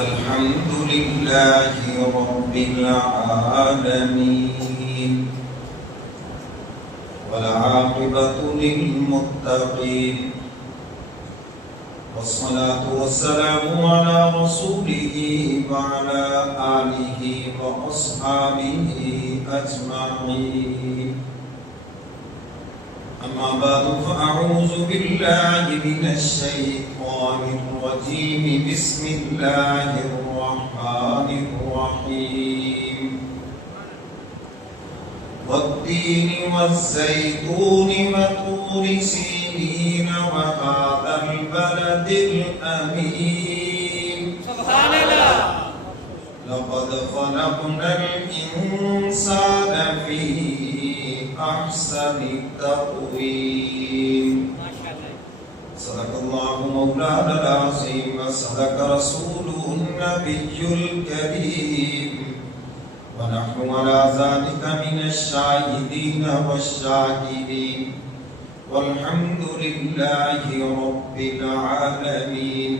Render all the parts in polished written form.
الحمد لله رب العالمين والعاقبة للمتقين والصلاة والسلام على رسوله وعلى آله وأصحابه أجمعين أما بعد فأعوذ بالله من الشيطان الرجيم بسم الله الرحمن الرحيم والتين والزيتون وطور سينين وهذا البلد الأمين سبحان الله لقد خلقنا الإنسان في أحسن تقويم صدق الله مولانا العظيم وصدق رسوله النبي الكريم ونحن على ذلك من الشاهدين والشاكرين والحمد لله رب العالمين.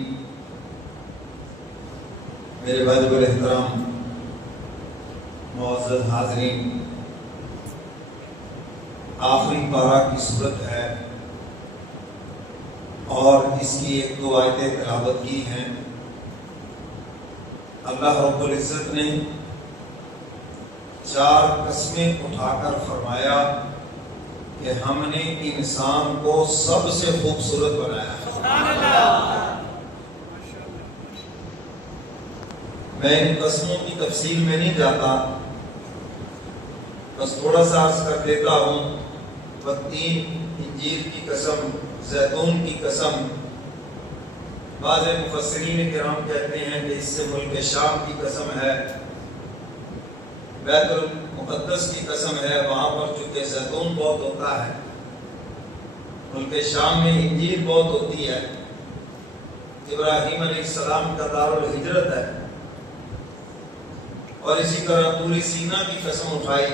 میرے بھائی بڑے احترام معزز حاضرین، آخری پارہ کی صورت ہے اور اس کی ایک دو آیتیں تلاوت کی ہیں. اللہ رب العزت نے 4 قسمیں اٹھا کر فرمایا کہ ہم نے انسان کو سب سے خوبصورت بنایا. میں ان قسموں کی تفصیل میں نہیں جاتا، بس تھوڑا سا عرض کر دیتا ہوں. والتین، انجیر کی قسم، زیتون کی قسم. بعض مفسرین کرام کہتے ہیں کہ اس سے ملک شام کی قسم ہے، بیت المقدس کی قسم ہے، وہاں پر چونکہ زیتون بہت ہوتا ہے. ملک شام میں انجیر بہت ہوتی ہے. ابراہیم علیہ السلام کا دار الہجرت ہے. اور اسی طرح طور سینا کی قسم اٹھائی،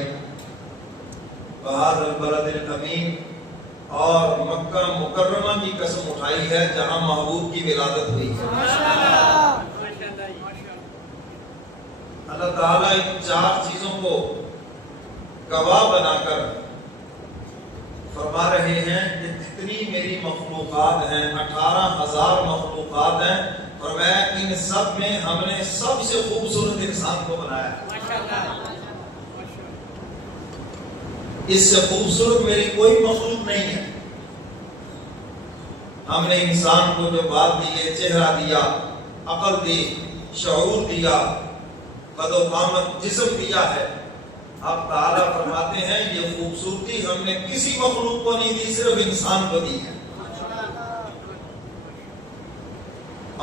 بہاد البلد الامین، اور مکہ مکرمہ کی قسم اٹھائی ہے جہاں محبوب کی ولادت ہوئی ہے. اللہ تعالیٰ ان 4 چیزوں کو گواہ بنا کر فرما رہے ہیں کہ جتنی میری مخلوقات ہیں، 18,000 مخلوقات ہیں، اور میں ان سب میں ہم نے سب سے خوبصورت انسان کو بنایا. اس سے خوبصورت میری کوئی مخلوق نہیں ہے. ہم نے انسان کو جو بات دی ہے، چہرہ دیا، عقل دی، شعور دیا، قد و قامت جسم دیا ہے. اب تعالیٰ فرماتے ہیں یہ خوبصورتی ہم نے کسی مخلوق کو نہیں دی، صرف انسان کو دی ہے.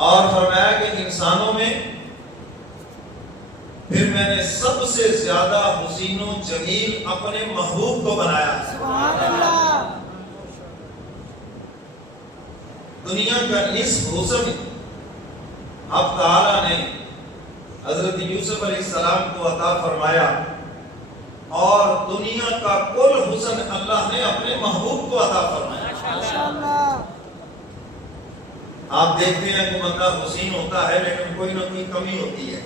اور فرمایا کہ انسانوں میں پھر میں نے سب سے زیادہ حسین و جمیل اپنے محبوب کو بنایا. سبحان اللہ. دنیا کا نصف حسن اب تعالیٰ نے حضرت یوسف علیہ السلام کو عطا فرمایا، اور دنیا کا کل حسن اللہ نے اپنے محبوب کو عطا فرمایا. آپ دیکھتے ہیں کہ بندہ حسین ہوتا ہے لیکن کوئی نہ کوئی کمی ہوتی ہے.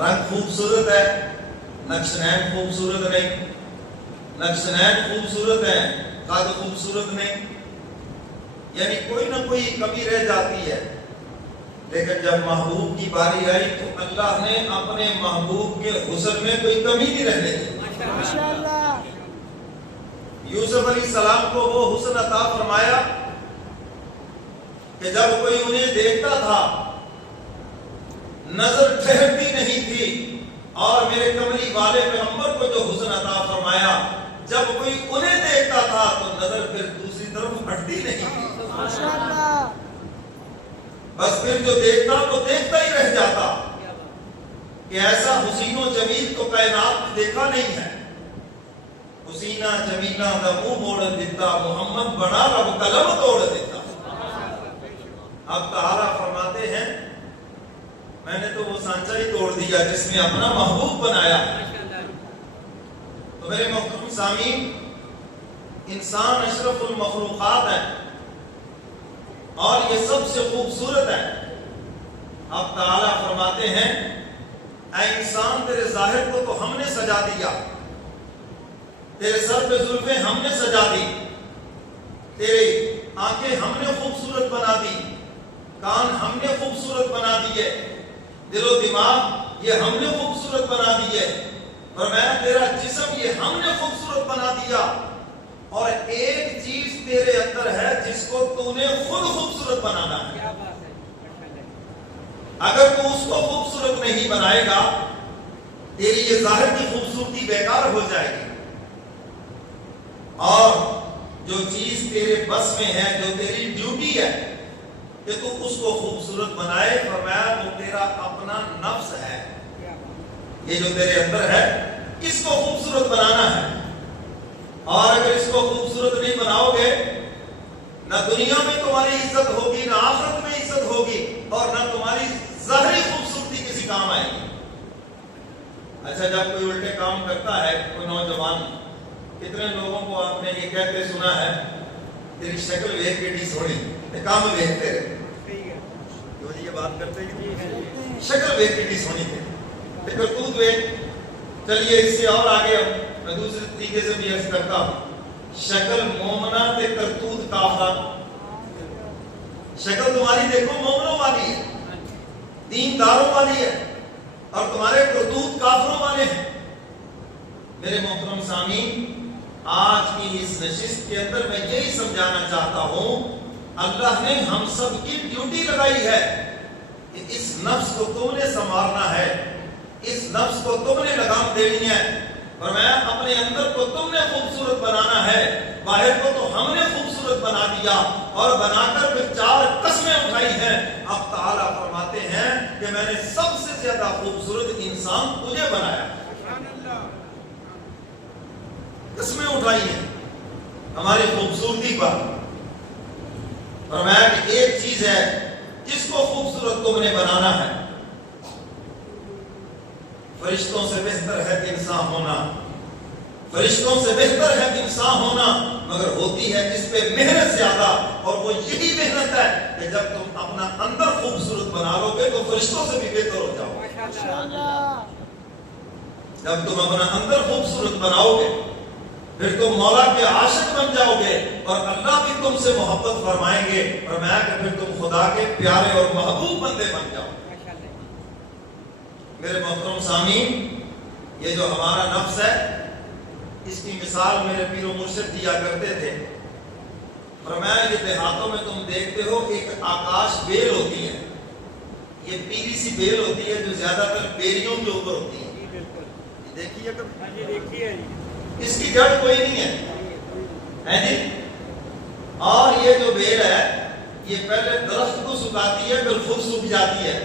رنگ خوبصورت ہے، نقش نین خوبصورت نہیں، نقش نین خوبصورت ہے، قد خوبصورت نہیں، یعنی کوئی نہ کوئی کمی رہ جاتی ہے. لیکن جب محبوب کی باری آئی تو اللہ نے اپنے محبوب کے حسن میں کوئی کمی نہیں رہنے دی. یوسف علیہ السلام کو وہ حسن عطا فرمایا کہ جب کوئی انہیں دیکھتا تھا نظر ٹھہرتی نہیں تھی، اور میرے کملی والے پیغمبر کو جو حسن عطا فرمایا، جب کوئی انہیں دیکھتا تھا تو نظر پھر دوسری طرف ہٹتی نہیں تھی. بس پھر جو دیکھتا وہ دیکھتا ہی رہ جاتا کہ ایسا حسین و جمیل تو کائنات میں دیکھا نہیں ہے. حسینہ جمیلہ دا منہ موڑ دیتا، محمد بنا رب قلم توڑ دیتا. اب تعالیٰ فرماتے ہیں میں نے تو وہ سانچہ ہی توڑ دیا جس میں اپنا محبوب بنایا. تو میرے محترم سامعین، انسان اشرف المخلوقات ہے اور یہ سب سے خوبصورت ہے. اب تعالیٰ فرماتے ہیں اے انسان تیرے ظاہر کو تو ہم نے سجا دیا، تیرے سر پہ زلفیں ہم نے سجا دی، تیرے آنکھیں ہم نے خوبصورت بنا دی، کان ہم نے خوبصورت بنا دیے، دل و دماغ یہ ہم نے خوبصورت بنا دیے، فرمایا تیرا جسم یہ ہم نے خوبصورت بنا دیا، اور ایک چیز تیرے اندر ہے جس کو تو نے خود خوبصورت بنانا ہے، اگر تو اس کو خوبصورت نہیں بنائے گا تیری یہ ظاہر کی خوبصورتی بیکار ہو جائے گی، اور جو چیز تیرے بس میں ہے، جو تیری ڈیوٹی ہے کہ تو اس کو خوبصورت بنائے، فرمایا وہ تیرا اپنا نفس ہے، یہ جو تیرے اندر ہے اس کو خوبصورت بنانا ہے، اور اگر اس کو خوبصورت نہیں بناؤ گے نہ دنیا میں تمہاری عزت ہوگی، نہ آخرت میں عزت ہوگی، اور نہ تمہاری ظاہری خوبصورتی کسی کام آئے گی۔ اچھا جب کوئی الٹے کام کرتا ہے کوئی نوجوان، کتنے لوگوں کو آپ نے یہ کہتے سنا ہے تیری شکل ویکھ کے سونی، کام ویکھتے رہے، یہ بات کرتے ہیں شکل ویکھ کے سونی تھے، کرتوت ویکھ۔ چلیے اس سے اور آگے میں دوسرے طریقے سے بھی عرض کرتا ہوں، شکل مومنہ تے کرتوت کافر، شکل تمہاری دیکھو مومنوں والی ہے، دینداروں والی ہے، اور تمہارے کرتوت کافروں والے ہیں۔ میرے محترم سامعین، آج کی اس نشست کے اندر میں یہی سمجھانا چاہتا ہوں، اللہ نے ہم سب کی ڈیوٹی لگائی ہے کہ اس نفس کو تم نے سنوارنا ہے، اس نفس کو تم نے لگام دینی ہے، فرمایا اپنے اندر کو تم نے خوبصورت بنانا ہے، باہر کو تو ہم نے خوبصورت بنا دیا، اور بنا کر پھر 4 قسمیں اٹھائی ہیں۔ اب تعالیٰ فرماتے ہیں کہ میں نے سب سے زیادہ خوبصورت انسان تجھے بنایا، قسمیں اٹھائی ہیں ہماری خوبصورتی پر، فرمایا کہ ایک چیز ہے جس کو خوبصورت تم نے بنانا ہے، فرشتوں سے بہتر ہے انسان ہونا، فرشتوں سے بہتر ہے انسان ہونا، مگر ہوتی ہے اس پہ محنت زیادہ، اور وہ یہی محنت ہے کہ جب تم اپنا اندر خوبصورت بنا لو گے تو فرشتوں سے بھی بہتر ہو جاؤ گے۔ جب تم اپنا اندر خوبصورت بناؤ گے پھر تم مولا کے عاشق بن جاؤ گے، اور اللہ بھی تم سے محبت فرمائیں گے، فرمایا کہ پھر تم خدا کے پیارے اور محبوب بندے بن جاؤ۔ میرے محترم سامعین، یہ جو ہمارا نفس ہے اس کی مثال میرے پیر و مرشد دیا کرتے تھے، فرمایا یہ دیہاتوں میں تم دیکھتے ہو ایک آکاش بیل ہوتی ہے، یہ پیلی سی بیل ہوتی ہے جو زیادہ تر بیریوں کے اوپر ہوتی ہے، دیکھیے کبھی، اس کی جڑ کوئی نہیں ہے جی، اور یہ جو بیل ہے یہ پہلے درخت کو سکھاتی ہے پھر خود سوکھ جاتی ہے،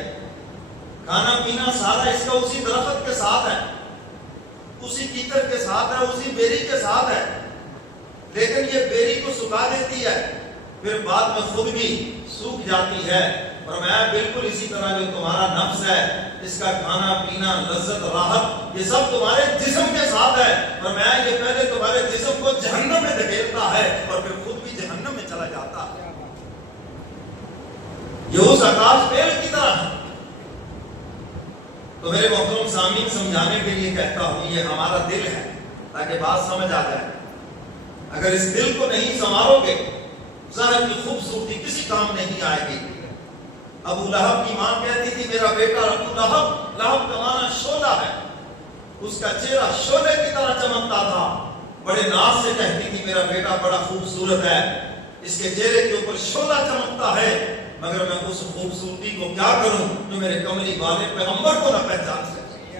کھانا پینا سارا اس کا اسی درخت کے ساتھ ہے، اسی کیکر کے ساتھ ہے، اسی بیری کے ساتھ ہے، لیکن یہ بیری کو سکھا دیتی ہے پھر بعد میں خود بھی سوکھ جاتی ہے، اور میں بالکل اسی طرح جو تمہارا نفس ہے اس کا کھانا پینا لذت راحت یہ سب تمہارے جسم کے ساتھ ہے، اور میں یہ پہلے تمہارے جسم کو جہنم میں دھکیلتا ہے اور پھر خود بھی جہنم میں چلا جاتا ہے، یہ اس آکاش بیل کی طرح ہے۔ تو میرے محترم سامعین، سمجھانے کے لیے کہتا ہوں یہ ہمارا دل ہے تاکہ بات سمجھ آ جائے، اگر اس دل کو نہیں سنوارو گے ظاہر کی خوبصورتی کسی کام نہیں آئے گی۔ ابو لہب کی ماں کہتی تھی میرا بیٹا ابو لہب، لہب کا معنی شعلہ ہے، اس کا چہرہ شعلے کی طرح چمکتا تھا، بڑے ناز سے کہتی تھی میرا بیٹا بڑا خوبصورت ہے، اس کے چہرے کے اوپر شعلہ چمکتا ہے، مگر میں اس خوبصورتی کو کیا کروں جو میرے کملی والے پیغمبر کو نہ پہچان سکے۔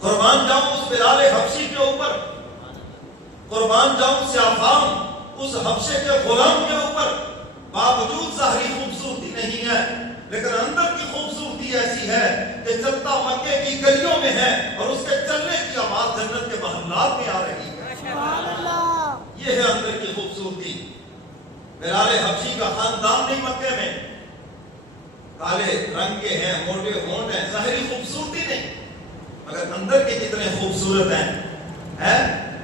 قربان جاؤں اس بلال حبشی کے اوپر، قربان جاؤں سیافام اس حبشے کے غلام کے اوپر، باوجود ظاہری خوبصورتی نہیں ہے لیکن اندر کی خوبصورتی ایسی ہے کہ چلتا مکے کی گلیوں میں ہے اور اس کے چلنے کی آواز جنت کے محلات میں آ رہی ہے۔ یہ ہے اندر کی خوبصورتی۔ بلال حبشی کا خاندان نہیں مکے میں، کالے رنگ کے ہیں، موٹے ہونٹ ہیں، ظاہری خوبصورتی نہیں مگر اندر کے کتنے خوبصورت ہیں۔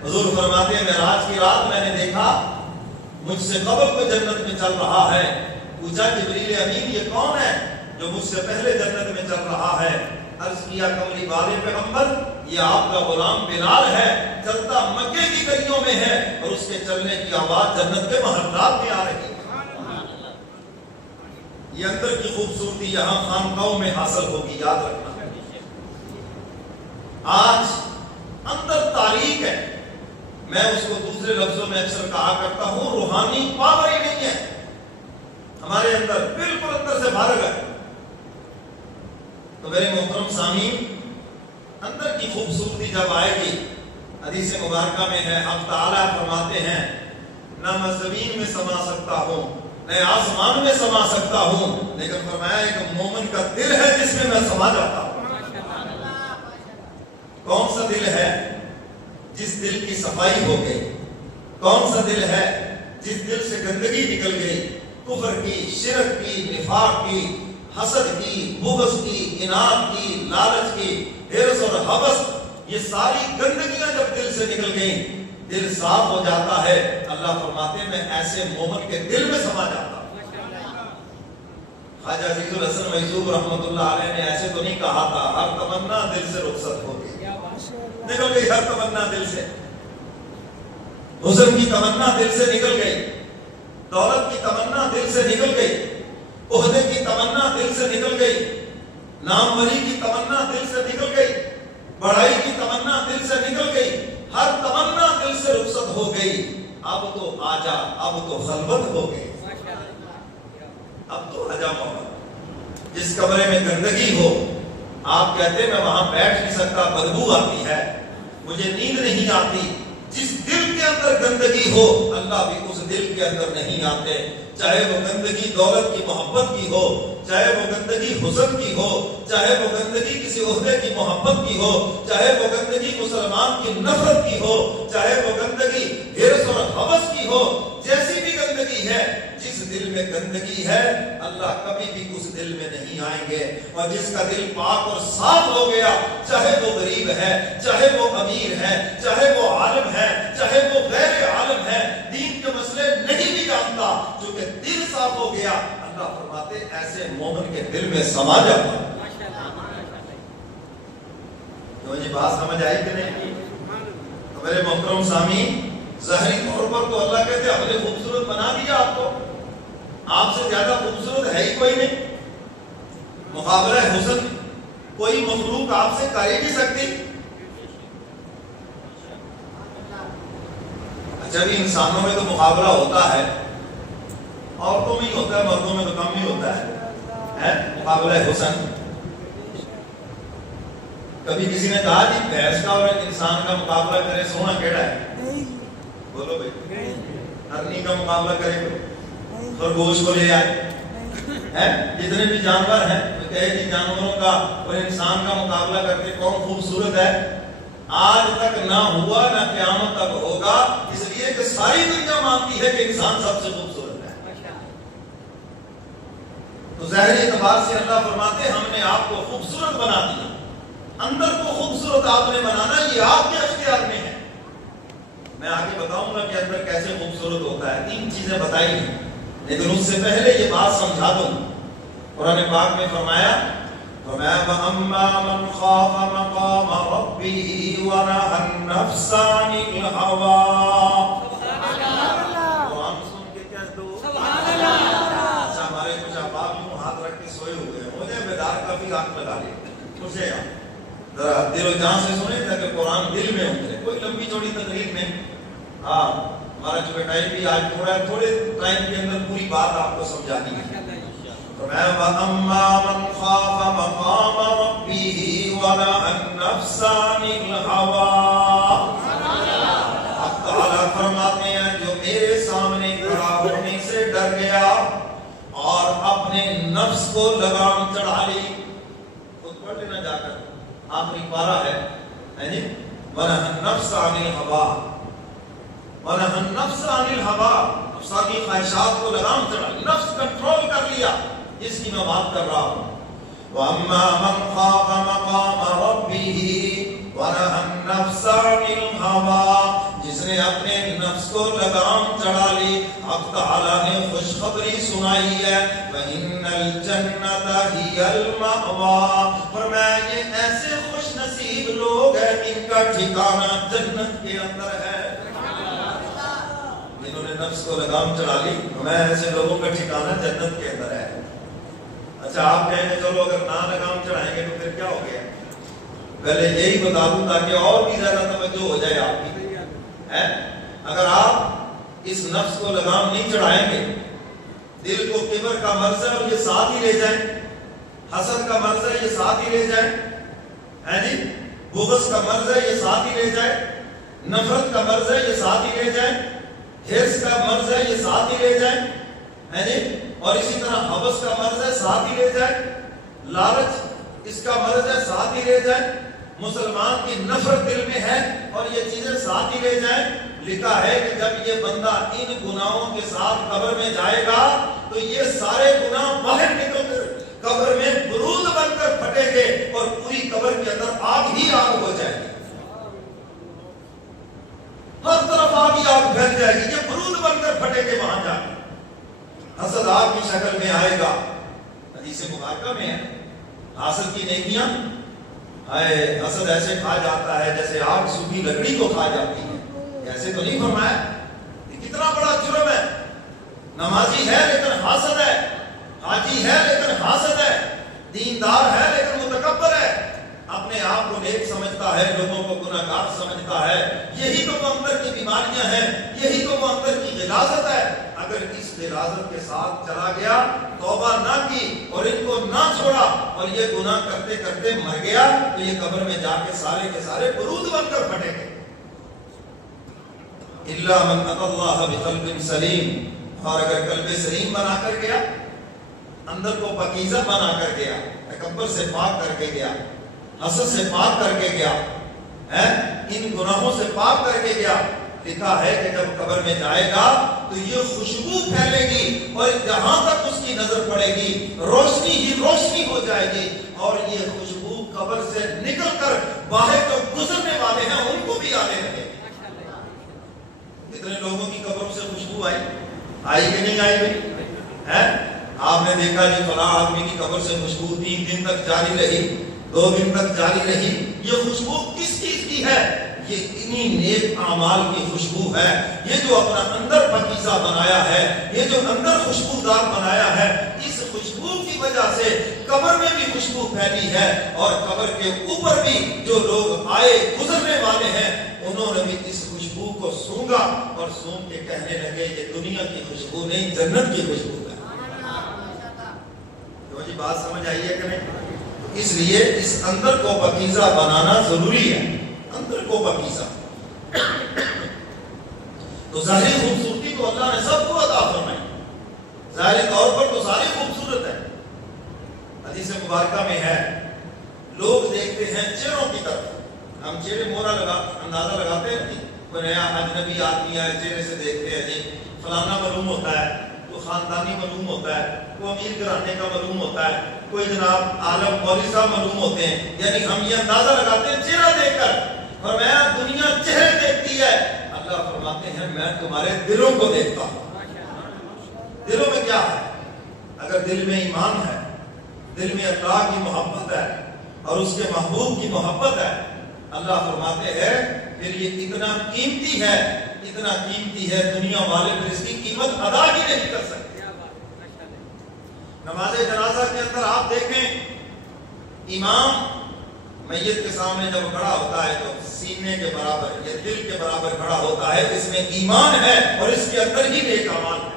حضور فرماتے ہیں معراج کی رات میں نے دیکھا مجھ سے قبل کو جنت میں چل رہا ہے، پوچھا جبریل امین یہ کون ہے؟ جو مجھ سے پہلے جنت میں چل رہا ہے۔ عرض کیا کملی والے پیغمبر یہ آپ کا غلام بلال ہے، چلتا مکے کی گلیوں میں ہے اور اس کے چلنے کی آواز جنت کے محلات میں آ رہی ہے۔ یہ اندر کی خوبصورتی یہاں خانقاہوں میں حاصل ہوگی، یاد رکھنا۔ آج اندر تاریخ ہے، میں اس کو دوسرے لفظوں میں اکثر کہا کرتا ہوں روحانی پاور ہی نہیں ہے ہمارے اندر، بالکل اندر سے بھر گئے۔ تو میرے محترم سامعین، اندر کی خوبصورتی جب آئے گی، حدیث مبارکہ میں ہے حق تعالیٰ فرماتے ہیں نہ میں زمین میں سما سکتا ہوں نہ آسمان میں سما سکتا ہوں، لیکن فرمایا ایک مومن کا دل ہے جس میں میں سما جاتا ہوں۔ کون سا دل ہے؟ جس دل کی صفائی ہو گئی۔ کون سا دل ہے؟ جس دل سے گندگی نکل گئی، کفر کی، شرک کی، نفاق کی، حسد کی، بغض کی، اناد کی، لالچ کی، حرص اور حوث، یہ ساری گندگیاں جب دل سے نکل گئیں، دل صاف ہو جاتا ہے۔ اللہ فرماتے ہیں میں ایسے مومن کے دل میں سما جاتا ہوں۔ خواجہ عزیز الحسن میسور رحمۃ اللہ علیہ نے ایسے تو نہیں کہا تھا ہر تمنا دل سے رخصت ہو گئی، نکل گئی ہر تمنا دل سے، حسن کی تمنا دل سے نکل گئی، دولت کی تمنا دل سے نکل گئی، عہدے کی تمنا دل سے نکل گئی، ناموری کی تمنا دل سے نکل گئی، بڑائی کی تمنا دل سے نکل گئی، ہر تمنا دل سے رخصت ہو گئی۔ اب تو آجا، اب تو خلوت ہو گئی، اب تو آجا مولا۔ جس کمرے میں گندگی ہو، آپ کہتے ہیں میں وہاں بیٹھ نہیں سکتا، بدبو آتی ہے، مجھے نیند نہیں آتی۔ جس دل کے اندر گندگی ہو، اللہ بھی اس دل کے اندر نہیں آتے، چاہے وہ گندگی دولت کی محبت کی ہو، چاہے وہ گندگی حسن کی ہو، چاہے وہ گندگی کسی عہدے کی محبت کی ہو، چاہے وہ گندگی مسلمان کی نفرت کی ہو، چاہے وہ گندگی حرص اور ہوس کی ہو، جیسی بھی گندگی ہے، جس دل میں گندگی ہے اللہ کبھی بھی اس دل میں نہیں آئیں گے۔ اور جس کا دل پاک اور صاف ہو گیا، چاہے وہ غریب ہے، چاہے وہ امیر ہے، چاہے وہ عالم ہے، چاہے وہ غیر عالم ہے، دین کے مسئلے نہیں بھی جانتا، چونکہ دل صاف ہو گیا، اللہ فرماتے ایسے مومن کے دل میں سما جاتا ہے۔ تو یہ بات سمجھ آئی کہ نہیں؟ تو میرے محترم سامعین، ظاہری طور پر تو اللہ کہتے ہم نے خوبصورت بنا دیا آپ کو، آپ سے زیادہ خوبصورت ہے ہی کوئی نہیں، مقابلہ حسن کوئی مخلوق آپ سے کر ہی نہیں سکتی۔ اچھا بھی انسانوں میں تو مقابلہ ہوتا ہے، عورتوں میں ہی ہوتا ہے، مردوں میں تو کم ہی ہوتا ہے مقابلہ حسن۔ کبھی کسی نے کہا کہ بھینس کا اور ایک انسان کا مقابلہ کرے سونا کیڑا ہے؟ بولو بھائی، ہرنی کا مقابلہ کرے خرگوش کو لے آئے، جتنے بھی جانور ہیں وہ کہے کہ جانوروں کا اور انسان کا مقابلہ کرتے کون خوبصورت ہے؟ آج تک نہ ہوا نہ قیامت تک ہوگا، اس لیے کہ ساری دنیا مانتی ہے کہ انسان سب سے خوبصورت ہے۔ تو ظاہری اعتبار سے اللہ فرماتے ہم نے آپ کو خوبصورت بنا دیا، اندر کو خوبصورت آپ نے بنانا یہ آپ کے اختیار میں ہے۔ میں آگے بتاؤں گا کہ اندر کیسے خوبصورت ہوتا ہے، 3 چیزیں بتائی ہیں، لیکن اس سے پہلے یہ بات سمجھا دوں۔ قرآن پاک میں فرمایا وَأَمَّا مَنْ خَافَ مَقَامَ رَبِّهِ وَنَهَى النَّفْسَ عَنِ الْهَوَىٰ۔ قرآن سن کے کہہ دو سبحان اللہ۔ اچھا ہمارے کچھ احباب یوں ہاتھ رکھ کے سوئے ہوئے ہیں، مجھے بیدار کافی آنکھ لگا لے، مجھے ذرا دل و جان سے سنیں تاکہ قرآن دل میں اترے، کوئی لمبی چوڑی تقریر نہیں۔ ہاں ہمارا چونکہ ٹائم بھی آج تھوڑا ہے، تھوڑے ٹائم کے اندر پوری بات آپ کو سمجھانی ہے۔ وَأَمَّا مَنْ خَافَ مَقَامَ رَبِّهِ وَنَهَى النَّفْسَ عَنِ الْهَوَىٰ۔ اب تعالیٰ فرماتے ہیں جو میرے سامنے کھڑا ہونے سے ڈر گیا اور اپنے نفس کو لگام چڑھا لی، خود پڑھ لینا جا کر، آخری پارہ ہے وَنَهَى النَّفْسَ عَنِ الْهَوَىٰ، وَنَهَى النَّفْسَ عَنِ الْهَوَىٰ، نفس کی خواہشات کو لگام چڑھا، نفس کنٹرول کر لیا، جس کی میں بات کر رہا ہوں۔ وَأَمَّا مَنْ خَافَ مَقَامَ رَبِّهِ وَنَهَى النَّفْسَ عَنِ الْهَوَىٰ، جس جس نے اپنے نفس کو لگام چڑھا لی، اب تعالیٰ نے خوشخبری سنائی ہے، فَإِنَّ الْجَنَّةَ هِيَ الْمَأْوَىٰ، فرمایا یہ ایسے خوش نصیب لوگ ہیں ان کا ٹھکانہ جنت کے اندر ہے۔ جنہوں نے نفس کو لگام چڑھا لی، فرمایا ایسے لوگوں کا ٹھکانہ جنت کے اندر ہے۔ اچھا آپ کہیں گے چلو اگر نہ لگام چڑھائیں گے تو پھر کیا ہو گیا؟ پہلے یہی بتا دوں تاکہ اور بھی زیادہ توجہ ہو جائے آپ کی ہے۔ اگر آپ اس نفس کو لگام نہیں چڑھائیں گے، دل کو کبر کا مرض ہے اور یہ ساتھ ہی لے جائیں، حسد کا مرض ہے یہ ساتھ ہی لے جائیں، ہے جی، بغض کا مرض ہے یہ ساتھ ہی لے جائیں، نفرت کا مرض ہے یہ ساتھ ہی لے جائیں، حرص کا مرض ہے یہ ساتھ ہی لے جائیں، ہے جی، اور اسی طرح حوث کا مرض ہے ساتھ ہی لے جائیں، لالچ اس کا مرض ہے ساتھ ہی لے جائیں، مسلمان کی نفرت دل میں ہے اور یہ چیزیں ساتھ ہی لے جائیں۔ لکھا ہے کہ جب یہ بندہ ان گناہوں کے ساتھ قبر میں جائے گا تو یہ سارے گناہ باہر نکل کر قبر میں برود بن کر پھٹیں گے اور پوری قبر کے اندر آگ ہی آگ ہو جائے گی، ہر طرف آگ ہی آگ پھیل جائے گی، یہ برود بن کر پھٹیں گے وہاں جا کے۔ حسد آگ کی شکل میں آئے گا، حدیث مبارکہ میں ہے، حاصل کی نیکیاں حسد ایسے کھا جاتا ہے جیسے آگ سوکھی لکڑی کو کھا جاتی ہے، ایسے تو نہیں فرمایا۔ یہ کتنا بڑا جرم ہے، نمازی ہے لیکن حاسد ہے، حاجی ہے لیکن حاسد ہے، دیندار ہے لیکن متکبر ہے، اپنے آپ کو نیک سمجھتا ہے، لوگوں کو گناہگار سمجھتا ہے۔ یہی تو وہ اندر کی بیماریاں ہیں، یہی تو وہ اندر کی غلاظت ہے۔ اگر اس غلاظت کے ساتھ چلا گیا، توبہ نہ کی اور ان کو نہ چھوڑا اور یہ گناہ کرتے کرتے مر گیا تو یہ قبر میں جا کے سارے برود بن کر پھٹیں گے۔ الا من اتى الله بقلب سلیم، اور اگر قلب سلیم بنا کر گیا، اندر کو پاکیزہ بنا کر گیا، تکبر سے پاک کر کے گیا، حسد سے پاک کر کے گیا، ان گناہوں سے پاک کر کے گیا، لکھا ہے کہ جب قبر میں جائے گا تو یہ خوشبو پھیلے گی اور جہاں تک اس کی نظر پڑے گی روشنی ہی روشنی ہو جائے گی، اور یہ خوشبو قبر سے نکل کر باہر جو گزرنے والے ہیں ان کو بھی آنے لگے۔ کتنے لوگوں کی قبروں سے خوشبو آئی کہ نہیں آئی بھائی؟ آپ نے دیکھا جی فلاں آدمی کی قبر سے خوشبو 3 دن تک جاری رہی، 2 دن تک جاری رہی۔ یہ خوشبو کس چیز کی ہے؟ یہ انہی نیک اعمال کی خوشبو ہے۔ یہ جو اپنا اندر پاکیزہ بنایا ہے، یہ جو اندر خوشبودار بنایا ہے، اس خوشبو کی وجہ سے قبر میں بھی خوشبو پھیلی ہے، اور قبر کے اوپر بھی جو لوگ آئے گزرنے والے ہیں انہوں نے بھی اس خوشبو کو سونگا اور سونگ کے کہنے لگے یہ دنیا کی خوشبو نہیں جنت کی خوشبو ہے۔ تو جی بات سمجھ آئی ہے کہ نہیں؟ اس لیے اس اندر کو پاکیزہ بنانا ضروری ہے، اندر کو پاکیزہ۔ تو ظاہری خوبصورتی تو اللہ نے سب کو عطا فرمائی، ظاہری طور پر تو ساری خوبصورت ہے۔ حدیث مبارکہ میں ہے لوگ دیکھتے ہیں چہروں کی طرف، ہم چہرے مورا اندازہ لگاتے ہیں، کوئی نیا اجنبی آدمی ہے چہرے سے دیکھتے ہیں جی فلانا معلوم ہوتا ہے، تو خاندانی معلوم ہوتا ہے، کوئی امیر گھرانے کا معلوم ہوتا ہے، کوئی جناب عالم مولوی صاحب معلوم ہوتے ہیں، یعنی ہم یہ اندازہ لگاتے ہیں چہرہ دیکھ کر۔ فرمایا دنیا چہرے دیکھتی ہے، اللہ فرماتے ہیں میں تمہارے دلوں کو دیکھتا ہوں۔ دلوں میں کیا ہے؟ اگر دل میں ایمان ہے، دل میں اللہ کی محبت ہے اور اس کے محبوب کی محبت ہے، اللہ فرماتے ہیں پھر یہ اتنا قیمتی ہے، اتنا قیمتی ہے دنیا والے پھر اس کی قیمت ادا ہی نہیں کر سکتے۔ نماز جنازہ کے اندر آپ دیکھیں امام میت کے سامنے جب کھڑا ہوتا ہے تو سینے کے برابر یا دل کے برابر کھڑا ہوتا ہے، اس میں ایمان ہے اور اس کے اندر ہی نیک اعمال ہے۔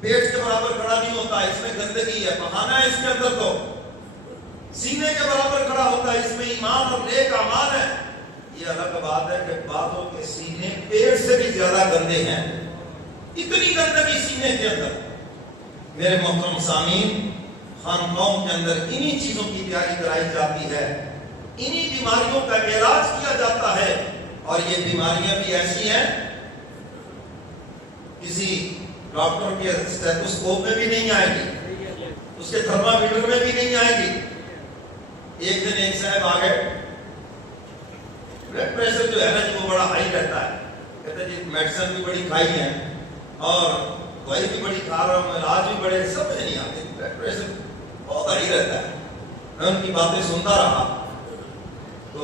پیٹ کے برابر کھڑا نہیں ہوتا ہے، اس میں گندگی ہے، بہانہ ہے اس کے اندر۔ تو سینے کے برابر کھڑا ہوتا ہے، اس میں ایمان اور نیک اعمال ہے۔ یہ الگ بات ہے کہ بعضوں کے سینے پیٹ سے بھی زیادہ گندے ہیں، اتنی گندگی سینے کے اندر۔ میرے محترم سامعین، خانقاہوں کے اندر انہی چیزوں کی تیاری کرائی جاتی ہے، انہی بیماریوں کا علاج کیا جاتا ہے، اور یہ بیماریاں بھی ایسی ہیں کسی ڈاکٹر کے اسٹیتھوسکوپ میں بھی نہیں آئے گی، اس کے تھرمامیٹر میں بھی نہیں آئے گی۔ ایک دن ایک صاحب آ گئے، بلڈ پریشر جو ہے نا وہ بڑا ہائی رہتا ہے، کہتے جی میڈیسن بھی بڑی کھائی ہے اور دوائی بھی بڑی کھا رہا ہوں، علاج بھی بڑے، سب مجھے نہیں آتے، بلڈ پریشر بہت ہائی رہتا ہے۔ میں ان کی باتیں سنتا رہا تو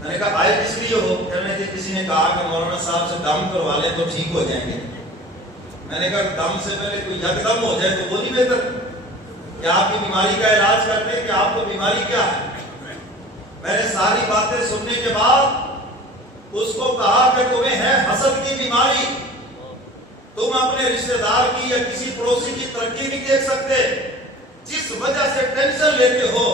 میں نے کہا آئے کس لیے ہو؟ کہنے لگے کسی نے کہا کہ مولانا صاحب سے دم کروا لیں تو ٹھیک ہو جائیں گے۔ میں نے کہا دم سے پہلے کوئی یکدم ہو جائے تو وہ نہیں بہتر؟ کیا آپ کی بیماری کا علاج کرتے ہیں کہ آپ کو بیماری کیا ہے؟ میں نے ساری باتیں سننے کے بعد اس کو کہا کہ تمہیں ہے حسد کی بیماری، تم اپنے رشتہ دار کی یا کسی پڑوسی کی ترقی نہیں دیکھ سکتے، جس وجہ سے ٹینشن لیتے ہو،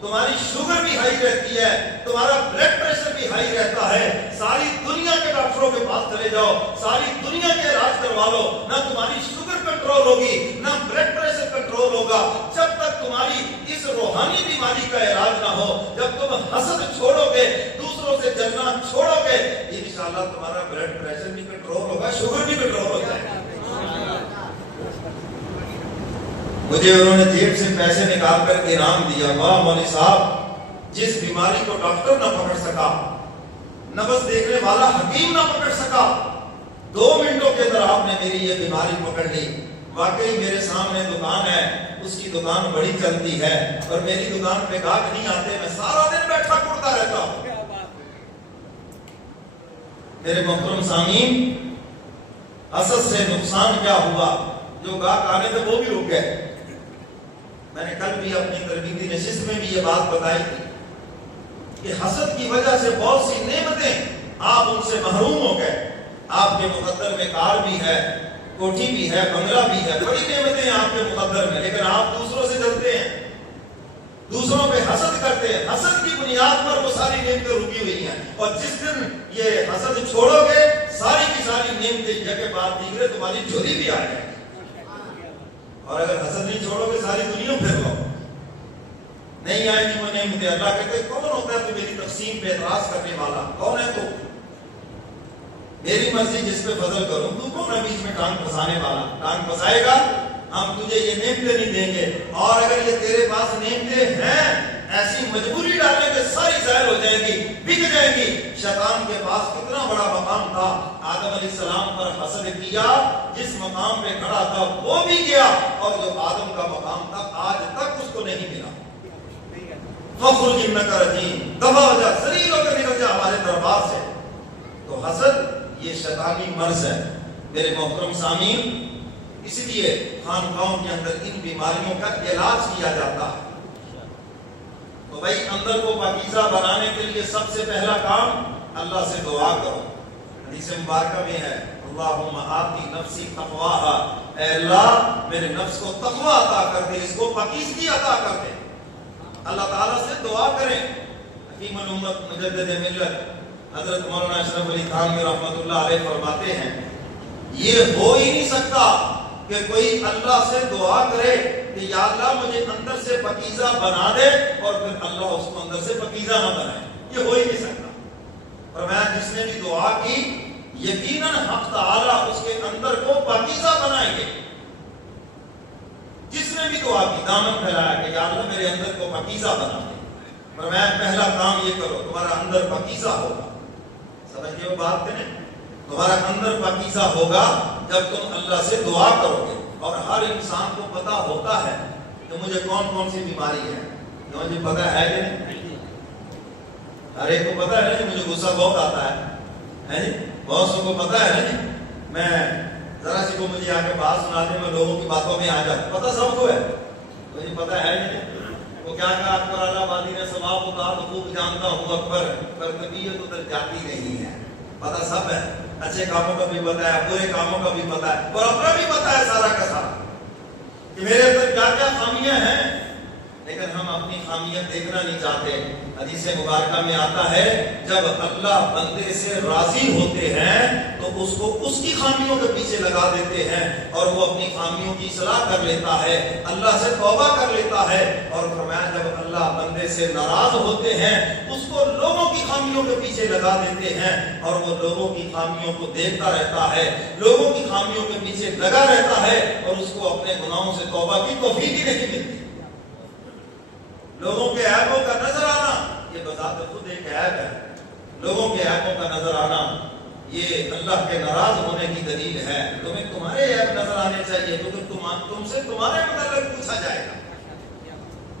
تمہاری شوگر بھی ہائی رہتی ہے، تمہارا بلڈ پریشر بھی ہائی رہتا ہے، ساری دنیا کے ڈاکٹروں کے پاس چلے جاؤ، ساری دنیا کے علاج کروا لو، نہ تمہاری شوگر کنٹرول ہوگی نہ بلڈ پریشر کنٹرول ہوگا، جب تک تمہاری اس روحانی بیماری کا علاج نہ ہو۔ جب تم حسد چھوڑو گے، دوسروں سے جلنا چھوڑو گے، انشاءاللہ تمہارا بلڈ پریشر بھی کنٹرول ہوگا، شوگر بھی کنٹرول ہو جائے گا۔ مجھے انہوں نے جیب سے پیسے نکال کر انعام دیا، واہ مولوی صاحب، جس بیماری کو ڈاکٹر نہ پکڑ سکا، نبض دیکھنے والا حکیم نہ پکڑ سکا، 2 منٹوں کے اندر آپ نے میری یہ بیماری پکڑ لی۔ واقعی میرے سامنے دکان ہے، اس کی دکان بڑی چلتی ہے اور میری دکان پہ گاہک نہیں آتے، میں سارا دن بیٹھا کرتا رہتا ہوں۔ میرے محترم سامعین، حسد سے نقصان کیا ہوا؟ جو گاہک آنے تھے وہ بھی رک گئے۔ میں نے کل بھی اپنی تربیتی نشست میں بھی یہ بات بتائی تھی کہ حسد کی وجہ سے بہت سی نعمتیں آپ ان سے محروم ہو گئے۔ آپ کے مقدر میں کار بھی ہے، کوٹھی بھی ہے، بنگلہ بھی ہے، بڑی نعمتیں ہیں آپ کے مقدر میں، لیکن آپ دوسروں سے جلتے ہیں، دوسروں پہ حسد کرتے ہیں۔ حسد کی بنیاد پر وہ ساری نعمتیں رکی ہوئی ہیں، اور جس دن یہ حسد چھوڑو گے، ساری کی ساری نعمتیں جگہ بات دیکھ رہے تمہاری جھولی بھی آ جائے گی۔ اور اگر حسد نہیں چھوڑو گے، ساری دنیا پھر لو، نہیں آئے گی وہ نعمتیں۔ اللہ کہتے ہیں کون ہوتا ہے تو میری تقسیم پہ اعتراض کرنے والا؟ کون ہے تو؟ میری مرضی جس پہ فضل کروں، تو کون ہے بیچ میں ٹانگ پھنسانے والا؟ ٹانگ پھنسائے گا، ہم تجھے یہ نعمتیں نہیں دیں گے، اور اگر یہ تیرے پاس نعمتیں ہیں، ایسی مجبوری ڈالیں کہ ساری ظاہر ہو جائے گی، بک جائے گی۔ شیطان کے پاس کتنا بڑا مقام تھا، آدم علیہ السلام پر حسد کیا، جس مقام پہ کھڑا تھا وہ بھی گیا، اور جو آدم کا مقام تھا آج تک اس کو نہیں ملا۔ فخرج انک رجیم، دفع ہو جا، ذلیل ہو کر نکل جا ہمارے دربار سے۔ تو حسد یہ شیطانی مرض ہے میرے محترم سامعین، اس لیے خانقاہوں کے اندر ان بیماریوں کا علاج کیا جاتا ہے۔ تو بھائی اندر کو پاکیزہ بنانے کے لیے سب سے پہلا کام اللہ سے دعا کرو۔ حدیث مبارکہ میں ہے، اللہم آتی نفسی تقواہا، اے اللہ میرے نفس کو تقوی عطا کر دے، اس کو پاکیزگی عطا کر دے۔ اللہ تعالیٰ سے دعا کریں۔ حکیم الامت مجدد ملت حضرت مولانا اشرف علی تھانوی رحمۃ اللہ علیہ فرماتے ہیں، یہ ہو ہی نہیں سکتا کہ کوئی اللہ سے دعا کرے کہ یا اللہ مجھے اندر سے پاکیزہ بنا دے، اور پھر اللہ اس کو اندر سے پاکیزہ نہ بنائے، یہ ہو ہی نہیں سکتا۔ فرمایا جس نے بھی دعا کی، یقیناً حق تعالیٰ اس کے اندر کو پاکیزہ بنائیں گے۔ جس نے بھی دعا کی، دامن پھیلایا کہ یا اللہ میرے اندر کو پاکیزہ بنا دے، فرمایا پہلا کام یہ کرو، تمہارا اندر پاکیزہ ہوگا۔ سمجھ گئے وہ بات کہ نہیں؟ تمہارا اندر پاکیزہ ہوگا جب تم اللہ سے دعا کرو گے۔ اور ہر انسان کو پتا ہوتا ہے کہ مجھے کون کون سی بیماری ہے، کہ مجھے پتا ہے کہ نہیں؟ ہر ایک کو پتا ہے نا، مجھے غصہ بہت آتا ہے جی، بہت سو کو پتا ہے نا جی، میں ذرا سی کو مجھے آ کے بات سنا دے، میں لوگوں کی باتوں میں آ جاؤں، پتا سب کو ہے، مجھے پتا ہے نہیں۔ وہ کیا کہا اکبر آلہ آبادی نے، ثواب کو کہا تو خوب جانتا ہوں اکبر، پر طبیعت ادھر جاتی نہیں ہے۔ پتا سب ہے، اچھے کاموں کا بھی پتا ہے، برے کاموں کا بھی پتا ہے، اور اپنا بھی پتا ہے سارا کا سارا کہ میرے اندر کیا کیا خامیاں ہیں، لیکن ہم اپنی خامیت دیکھنا نہیں چاہتے۔ حدیث مبارکہ میں آتا ہے جب اللہ بندے سے راضی ہوتے ہیں تو اس کو اس کی خامیوں کے پیچھے لگا دیتے ہیں، اور وہ اپنی خامیوں کی اصلاح کر لیتا ہے، اللہ سے توبہ کر لیتا ہے۔ اور فرمایا جب اللہ بندے سے ناراض ہوتے ہیں اس کو لوگوں کی خامیوں کے پیچھے لگا دیتے ہیں، اور وہ لوگوں کی خامیوں کو دیکھتا رہتا ہے، لوگوں کی خامیوں کے پیچھے لگا رہتا ہے، اور اس کو اپنے گناہوں سے توبہ کی توفیق ہی نہیں ملتی۔ لوگوں کے عیبوں کا نظر آنا یہ بذات خود ایک عیب ہے۔ لوگوں کے عیبوں کا نظر آنا یہ اللہ کے ناراض ہونے کی دلیل ہے. تمہیں تمہارے عیب نظر آنے چاہیے کیونکہ تم سے تمہارے متعلق پوچھا جائے گا.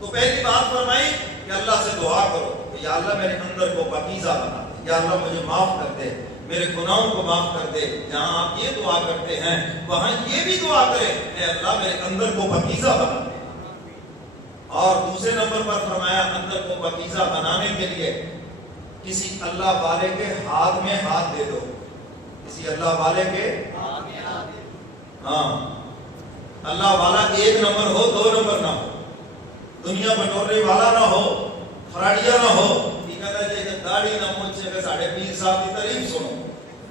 تو پہلی بات فرمائی کہ اللہ سے دعا کرو کہ یا اللہ میرے اندر کو پاکیزہ بنا دے، یا اللہ مجھے معاف کر دے، میرے گناہوں کو معاف کر دے. جہاں آپ یہ دعا کرتے ہیں وہاں یہ بھی دعا کریں اے اللہ میرے اندر کو پاکیزہ بنا دے. اور دوسرے نمبر پر فرمایا اندر کو پاکیزہ بنانے کے لیے کسی اللہ والے کے ہاتھ میں ہاتھ دے دو. کسی اللہ والے کے ہاں اللہ والا ایک نمبر ہو، دو نمبر نہ ہو، دنیا بٹورنے والا نہ ہو، فراڈیا نہ ہو. داڑھی نہ موچے ساڑھے پیر صاحب کی تعریف سنو.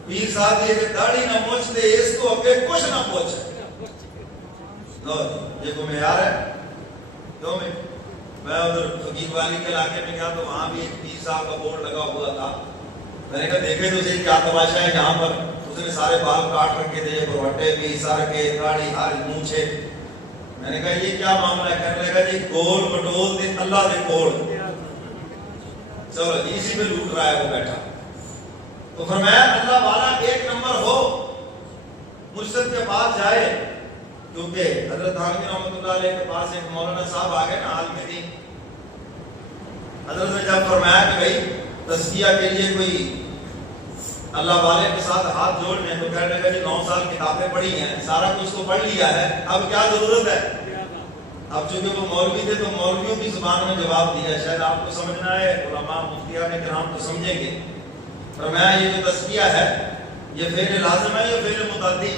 پیر صاحب یہ داڑھی نہ موچ دے اس کو اگے کچھ نہ پوچھے. یہ کو معیار ہے. کیوں میں ادھر فقیر والی کے علاقے میں گیا تو وہاں بھی ایک پیر صاحب کا بورڈ لگا ہوا تھا. میں نے کہا دیکھے تو صحیح کیا تماشا ہے یہاں پر. اس نے سارے بال کاٹ رکھے تھے، بروٹے بھی سر کے، داڑھی ہاری مونچھے. میں نے کہا یہ کیا معاملہ ہے؟ کہنے لگا جی گول بٹول دے اللہ دے کول. چلو اسی پہ لوٹ رہا ہے وہ بیٹھا. تو فرمایا اللہ والا ایک نمبر ہو، مرشد کے پاس جائے. کیونکہ حضرت تھانوی رحمۃ اللہ علیہ کے پاس ایک مولانا صاحب آ گئے نا عالم دین. حضرت نے جب فرمایا کہ بھائی تزکیہ کے لیے کوئی اللہ والے کے ساتھ ہاتھ جوڑ لیں، تو کہنے لگا جی 9 سال کتابیں پڑھی ہیں، سارا کچھ تو پڑھ لیا ہے، اب کیا ضرورت ہے؟ اب چونکہ وہ مولوی تھے تو مولویوں کی زبان میں جواب دیا. شاید آپ کو سمجھنا ہے، علماء مفتیان کرام تو سمجھیں گے. فرمایا یہ جو تزکیہ ہے یہ فعل لازم ہے یا فعل متعدی؟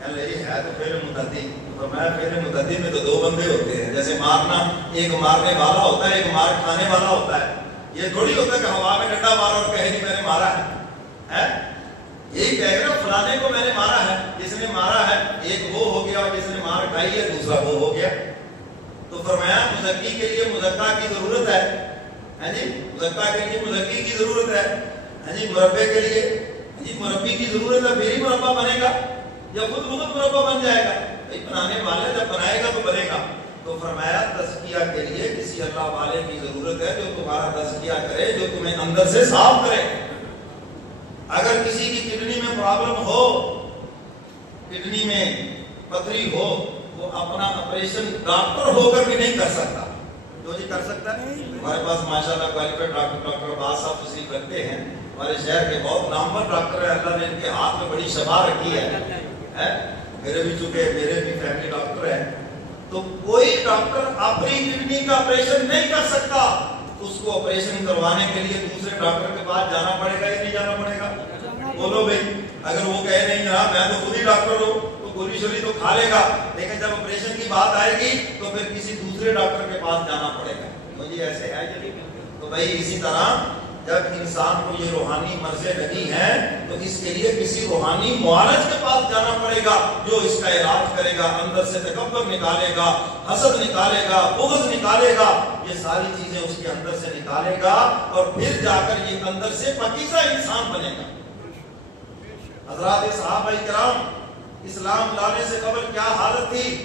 کہنے لگے ہے تو فعل متعدی. فرمایا فعل متعدی میں تو 2 بندے ہوتے ہیں. جیسے مارنا، ایک مارنے والا ہوتا ہے، ایک مار کھانے والا ہوتا ہے. یہ تھوڑی ہوتا ہے کہ ہوا میں ڈنڈا مارا اور کہے کہ میں نے مارا ہے. یہی کہے گا فلانے کو میں نے مارا ہے. جس نے مارا ہے ایک وہ ہو گیا اور جس نے مار کھائی ہے دوسرا وہ ہو گیا. تو فرمایا مزکی کے لیے مزکا کی ضرورت ہے. ہاں جی مزکا کے لیے مزکی کی ضرورت ہے. ہاں جی مربے کے لیے جی مربی کی ضرورت ہے. پھر ہی مربع بنے گا یا خود بخود مربع بن جائے گا؟ بھائی بنانے والے جب بنائے گا تو بنے گا. تو فرمایا تزکیہ کے لیے کسی اللہ والے کی ضرورت ہے جو تمہارا تزکیہ کرے، جو تمہیں اندر سے صاف کرے. اگر کسی کی کڈنی میں پرابلم ہو، کڈنی میں پتھری ہو، وہ اپنا آپریشن ڈاکٹر ہو کر بھی نہیں کر سکتا. جو جی کر سکتا ہے؟ ہمارے پاس ماشاءاللہ کوالیفائڈ ڈاکٹر عباس صاحب تشریف رکھتے ہیں. ہمارے شہر کے بہت نامور ڈاکٹر ہیں. اللہ نے ان کے ہاتھ میں بڑی شفا رکھی ہے. میرے بھی چونکہ میرے بھی فیملی ڈاکٹر ہیں. تو کوئی ڈاکٹر اپنی کڈنی کا آپریشن نہیں کر سکتا. اس کو آپریشن کروانے کے لیے دوسرے ڈاکٹر کے پاس جانا پڑے گا یا نہیں جانا پڑے گا؟ بولو بھائی. اگر وہ کہے نہیں جناب میں تو خود ہی ڈاکٹر ہوں تو گولی شولی تو کھا لے گا، لیکن جب آپریشن کی بات آئے گی تو پھر کسی دوسرے ڈاکٹر کے پاس جانا پڑے گا. مجھے ایسے ہے یا نہیں؟ تو بھائی اسی طرح جب انسان کو یہ روحانی مرضیں لگی ہیں تو اس کے لیے کسی روحانی معالج کے پاس جانا پڑے گا جو اس کا علاج کرے گا، اندر سے تکبر نکالے گا، حسد نکالے گا، بغض نکالے گا. یہ ساری چیزیں اس کے اندر سے نکالے گا اور پھر جا کر یہ اندر سے پاکیزہ انسان بنے گا. حضرات صحابہ کرام اسلام لانے سے قبل کیا حالت تھی؟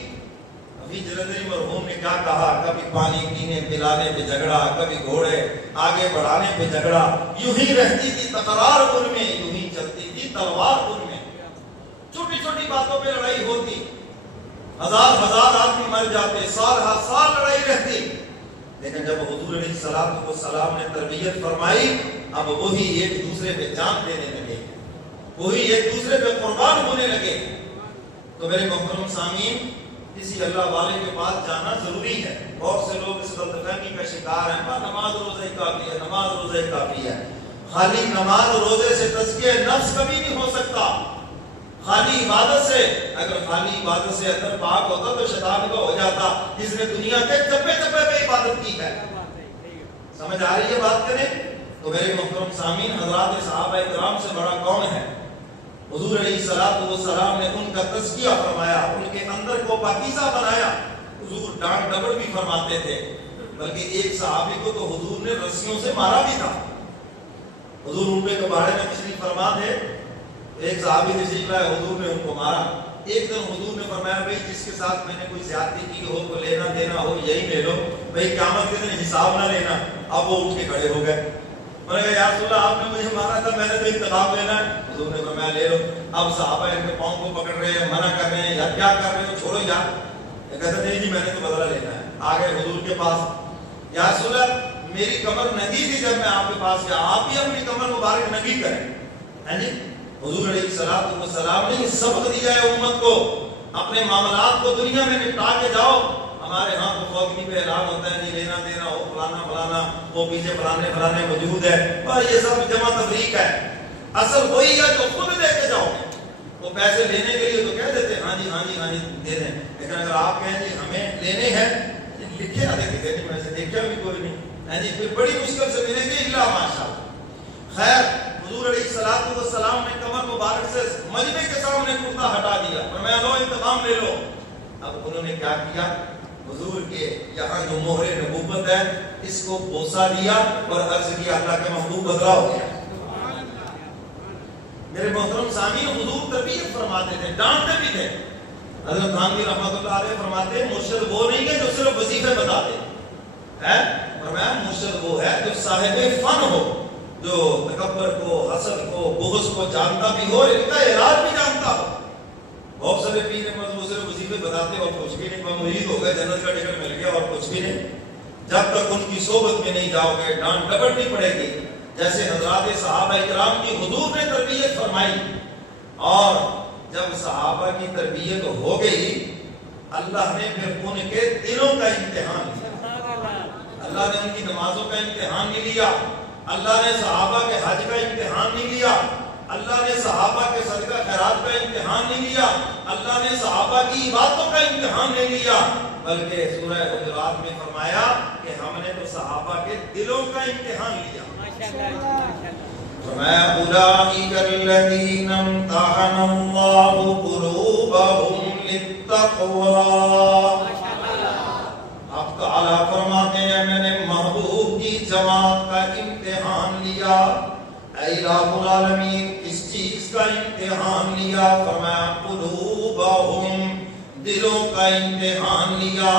ابھی جلندری مرحوم نے کیا کہا؟ کبھی پانی پینے پلانے پہ جھگڑا، کبھی گھوڑے آگے بڑھانے پہ جھگڑا. یوں ہی رہتی تھی تکرار ان میں، یوں ہی چلتی تھی تلوار ان میں. چھوٹی چھوٹی باتوں پہ لڑائی ہوتی، ہزار ہزار آدمی مر جاتے، سال ہر سال لڑائی رہتی. لیکن جب حضور علیہ الصلوۃ والسلام نے تربیت فرمائی، اب وہی ایک دوسرے پہ جان دینے لگے، وہی ایک دوسرے پہ قربان ہونے لگے. تو میرے محترم سامعین، کسی اللہ والے کے پاس جانا ضروری ہے. بہت سے لوگ اس غلط فہمی کا شکار ہیں، نماز روزہ ہی کافی ہے، نماز روزہ ہی کافی ہے. خالی نماز روزے سے تزکیہ نفس کبھی نہیں ہو سکتا. خالی عبادت سے، اگر خالی عبادت سے اندر پاک ہوتا تو شیطان کا ہو جاتا جس نے دنیا کے چپے چپے پہ عبادت کی ہے. سمجھ آ رہی ہے بات کریں؟ تو میرے محترم سامعین، حضرات صحابہ کرام سے بڑا کون ہے؟ حضور علیہ الصلوۃ والسلام نے ان کا تزکیہ فرمایا، ان کے اندر کو پاکیزہ بنایا. حضور ڈانٹ ڈپٹ بھی فرماتے تھے، بلکہ ایک صحابی کو تو حضور نے رسیوں سے مارا بھی تھا. حضور ان کے بارے میں تشریف فرما تھے، ایک صحابی تشریف لائے، حضور نے ان کو مارا. ایک دن حضور نے فرمایا بھائی جس کے ساتھ میں نے کوئی زیادتی کی ہو، کوئی لینا دینا ہو، یہی لے لو، بھائی قیامت کے دن حساب نہ لینا. اب وہ اٹھ کے کھڑے ہو گئے. انہوں نے کہا یا رسول اللہ آپ نے مجھے مارا تھا، میں نے تو انتقام لینا ہے. حضور نے فرمایا لے لو. اب صحابہ ان کے پاؤں کو پکڑ رہے ہیں، منع کر رہے ہیں، یا کیا کر رہے ہو، چھوڑو یا. یہ کہتے نہیں جی میں نے تو بدلہ لینا ہے. آگے حضور کے پاس، یا رسول اللہ میری کمر ننگی تھی جب میں آپ کے پاس گیا، آپ بھی اپنی کمر مبارک ننگی کریں. ہیں جی حضور علیہ السلام نے سبق دیا ہے امت کو، اپنے معاملات کو دنیا میں نپٹا کے جاؤ. ہمارے ہاں تو فوجی پہ اعلان ہوتا ہے جی لینا دینا ہو فلانا فلانا، وہ پیچھے فلانے موجود ہے، پر یہ سب جمع تفریق ہے. اصل وہی ہے جو خود لے کے جاؤ گے. وہ پیسے لینے کے لیے تو کہہ دیتے ہیں ہاں جی دے دیں، لیکن اگر آپ کہیں جی ہمیں لینے ہیں، لکھے نہ دیکھے نہیں، میں سے دیکھا بھی کوئی نہیں ہے جی، پھر بڑی مشکل سے ملیں گے الا ماشاءاللہ. خیر حضور علیہ السلام نے کمر مبارک سے مجمع کے سامنے کرتا ہٹا دیا، فرمایا لو انتقام لے لو. اب انہوں نے کیا کیا، حضور کے یہاں جو مہر نبوت ہے اس کو بوسہ دیا اور عرض کیا اللہ کے محبوب بدلا ہو گیا. میرے محترم سامعین، حضور تربیت فرماتے تھے، ڈانٹتے بھی تھے. حضرت تھانوی رحمۃ اللہ علیہ فرماتے ہیں مرشد وہ نہیں ہے جو صرف وظیفے بتا دے، ہے فرمایا مرشد وہ ہے جو صاحب فن ہو، جو تکبر کو، حسد کو، بغض کو جانتا بھی ہو، ان کا علاج بھی جانتا ہو. بہت سارے پیر وہ صرف وظیفے بتاتے اور کچھ بھی نہیں، مرید ہو گئے، جنت کا ٹکٹ مل گیا اور کچھ بھی نہیں. جب تک ان کی صحبت میں نہیں جاؤ گے ڈانٹ ڈپٹ نہیں پڑے گی. جیسے حضرات صحابہ کرام کی حضور نے تربیت فرمائی، اور جب صحابہ کی تربیت ہو گئی اللہ نے پھر ان کے دلوں کا امتحان لیا. اللہ نے ان کی نمازوں کا امتحان نہیں لیا، اللہ نے صحابہ کے حج کا امتحان نہیں لیا، اللہ نے صحابہ کے صدقہ خیرات کا امتحان نہیں لیا، اللہ نے صحابہ کی عبادتوں کا امتحان نہیں لیا، بلکہ سورہ حجرات میں فرمایا کہ ہم نے تو صحابہ کے دلوں کا امتحان لیا. فرمایا اولئک الذین امتحن اللہ قلوبہم للتقوی. اب تعالیٰ فرماتے ہیں میں نے محبوب کی جماعت کا امتحان لیا. اے الہ العالمین کس چیز کا امتحان لیا؟ فرمایا قلوبہم، دلوں کا امتحان لیا،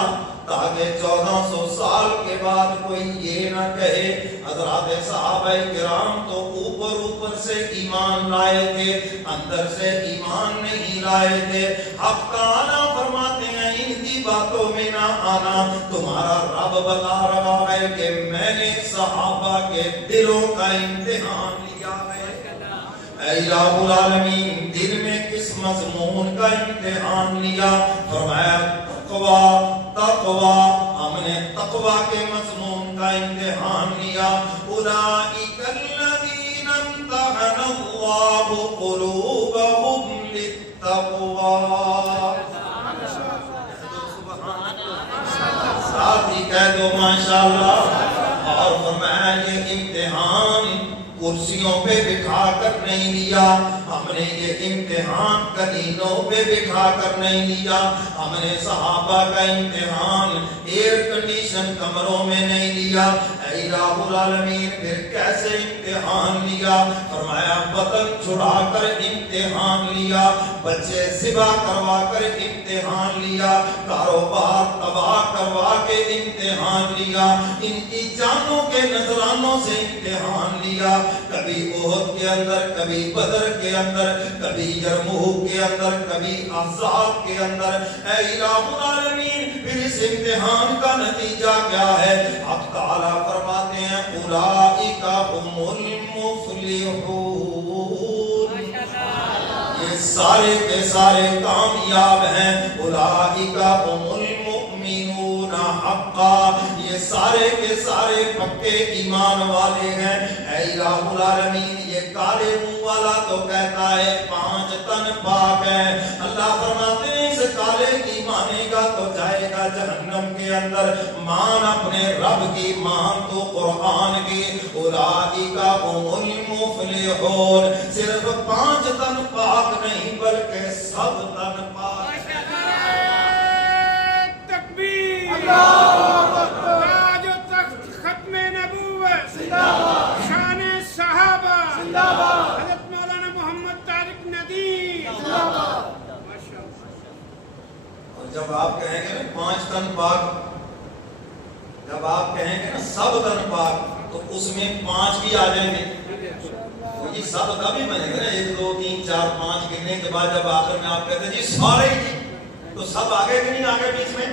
تاکہ 1400 سال کے بعد کوئی یہ نہ کہے حضرات صحابہ کرام تو اوپر سے ایمان لائے تھے، اندر سے ایمان نہیں لائے تھے. حق تعالیٰ فرماتے ہیں ان کی باتوں میں نہ آنا، تمہارا رب بتا رہا ہے کہ میں نے صحابہ کے دلوں کا امتحان لیا ہے. اے الہ العالمین دل میں کس مضمون کا امتحان لیا؟ فرمایا تقوی، ہم نے تقوی کے مضمون کا امتحان لیا. اولئک الذین امتحن اللہ قلوبہم للتقوی. ساتھ ہی کہہ دو ماشاءاللہ. اور فرمایا یہ امتحان کرسیوں پہ بٹھا کر نہیں لیا، ہم نے یہ امتحان قدینوں پہ بٹھا کر نہیں لیا، ہم نے صحابہ کا امتحان ایئر کنڈیشن کمروں میں نہیں لیا. اے الہ العالمین پھر کیسے امتحان لیا؟ فرمایا بدن چھڑا کر امتحان لیا، بچے ذبح کروا کر امتحان لیا، کاروبار تباہ کروا کے امتحان لیا، ان کی جانوں کے نذرانوں سے امتحان لیا. کبھی احد کے اندر، کبھی بدر کے اندر، کبھی یرموک کے اندر، کبھی احزاب کے اندر. اے الہ العالمین پھر اس امتحان کا نتیجہ کیا ہے؟ اب تعالیٰ فرماتے ہیں اولئک هم المفلحون، یہ سارے کے سارے کامیاب ہیں. اولئک هم المؤمنون حقا، یہ سارے کے سارے پکے ایمان والے ہیں. اے الہ العالمین یہ کالے منہ والا تو کہتا ہے 5 تن پاک ہے، اللہ فرماتے ہیں اس کالے کی مانے گا تو جائے گا جہنم کے اندر. مان اپنے رب کی، مان تو قرآن کی. اولئک هم المفلحون، صرف 5 تن پاک نہیں بلکہ سب تن پاک. تکبیر، اللہ اکبر، تاج و تخت ختم نبوت، شان صحابہ، حضرت مولانا محمد طارق ندیم. اور جب آپ کہیں گے نا 5 تن پاک، جب آپ کہیں گے نا سب تن پاک، تو اس میں 5 بھی آ جائیں گے. تو یہ سب تبھی بنے گا نا 1 2 3 4 5 گننے کے بعد جب آخر میں آپ کہتے ہیں جی سارے ہی جی، تو سب آگے بھی نہیں آگے بیچ میں.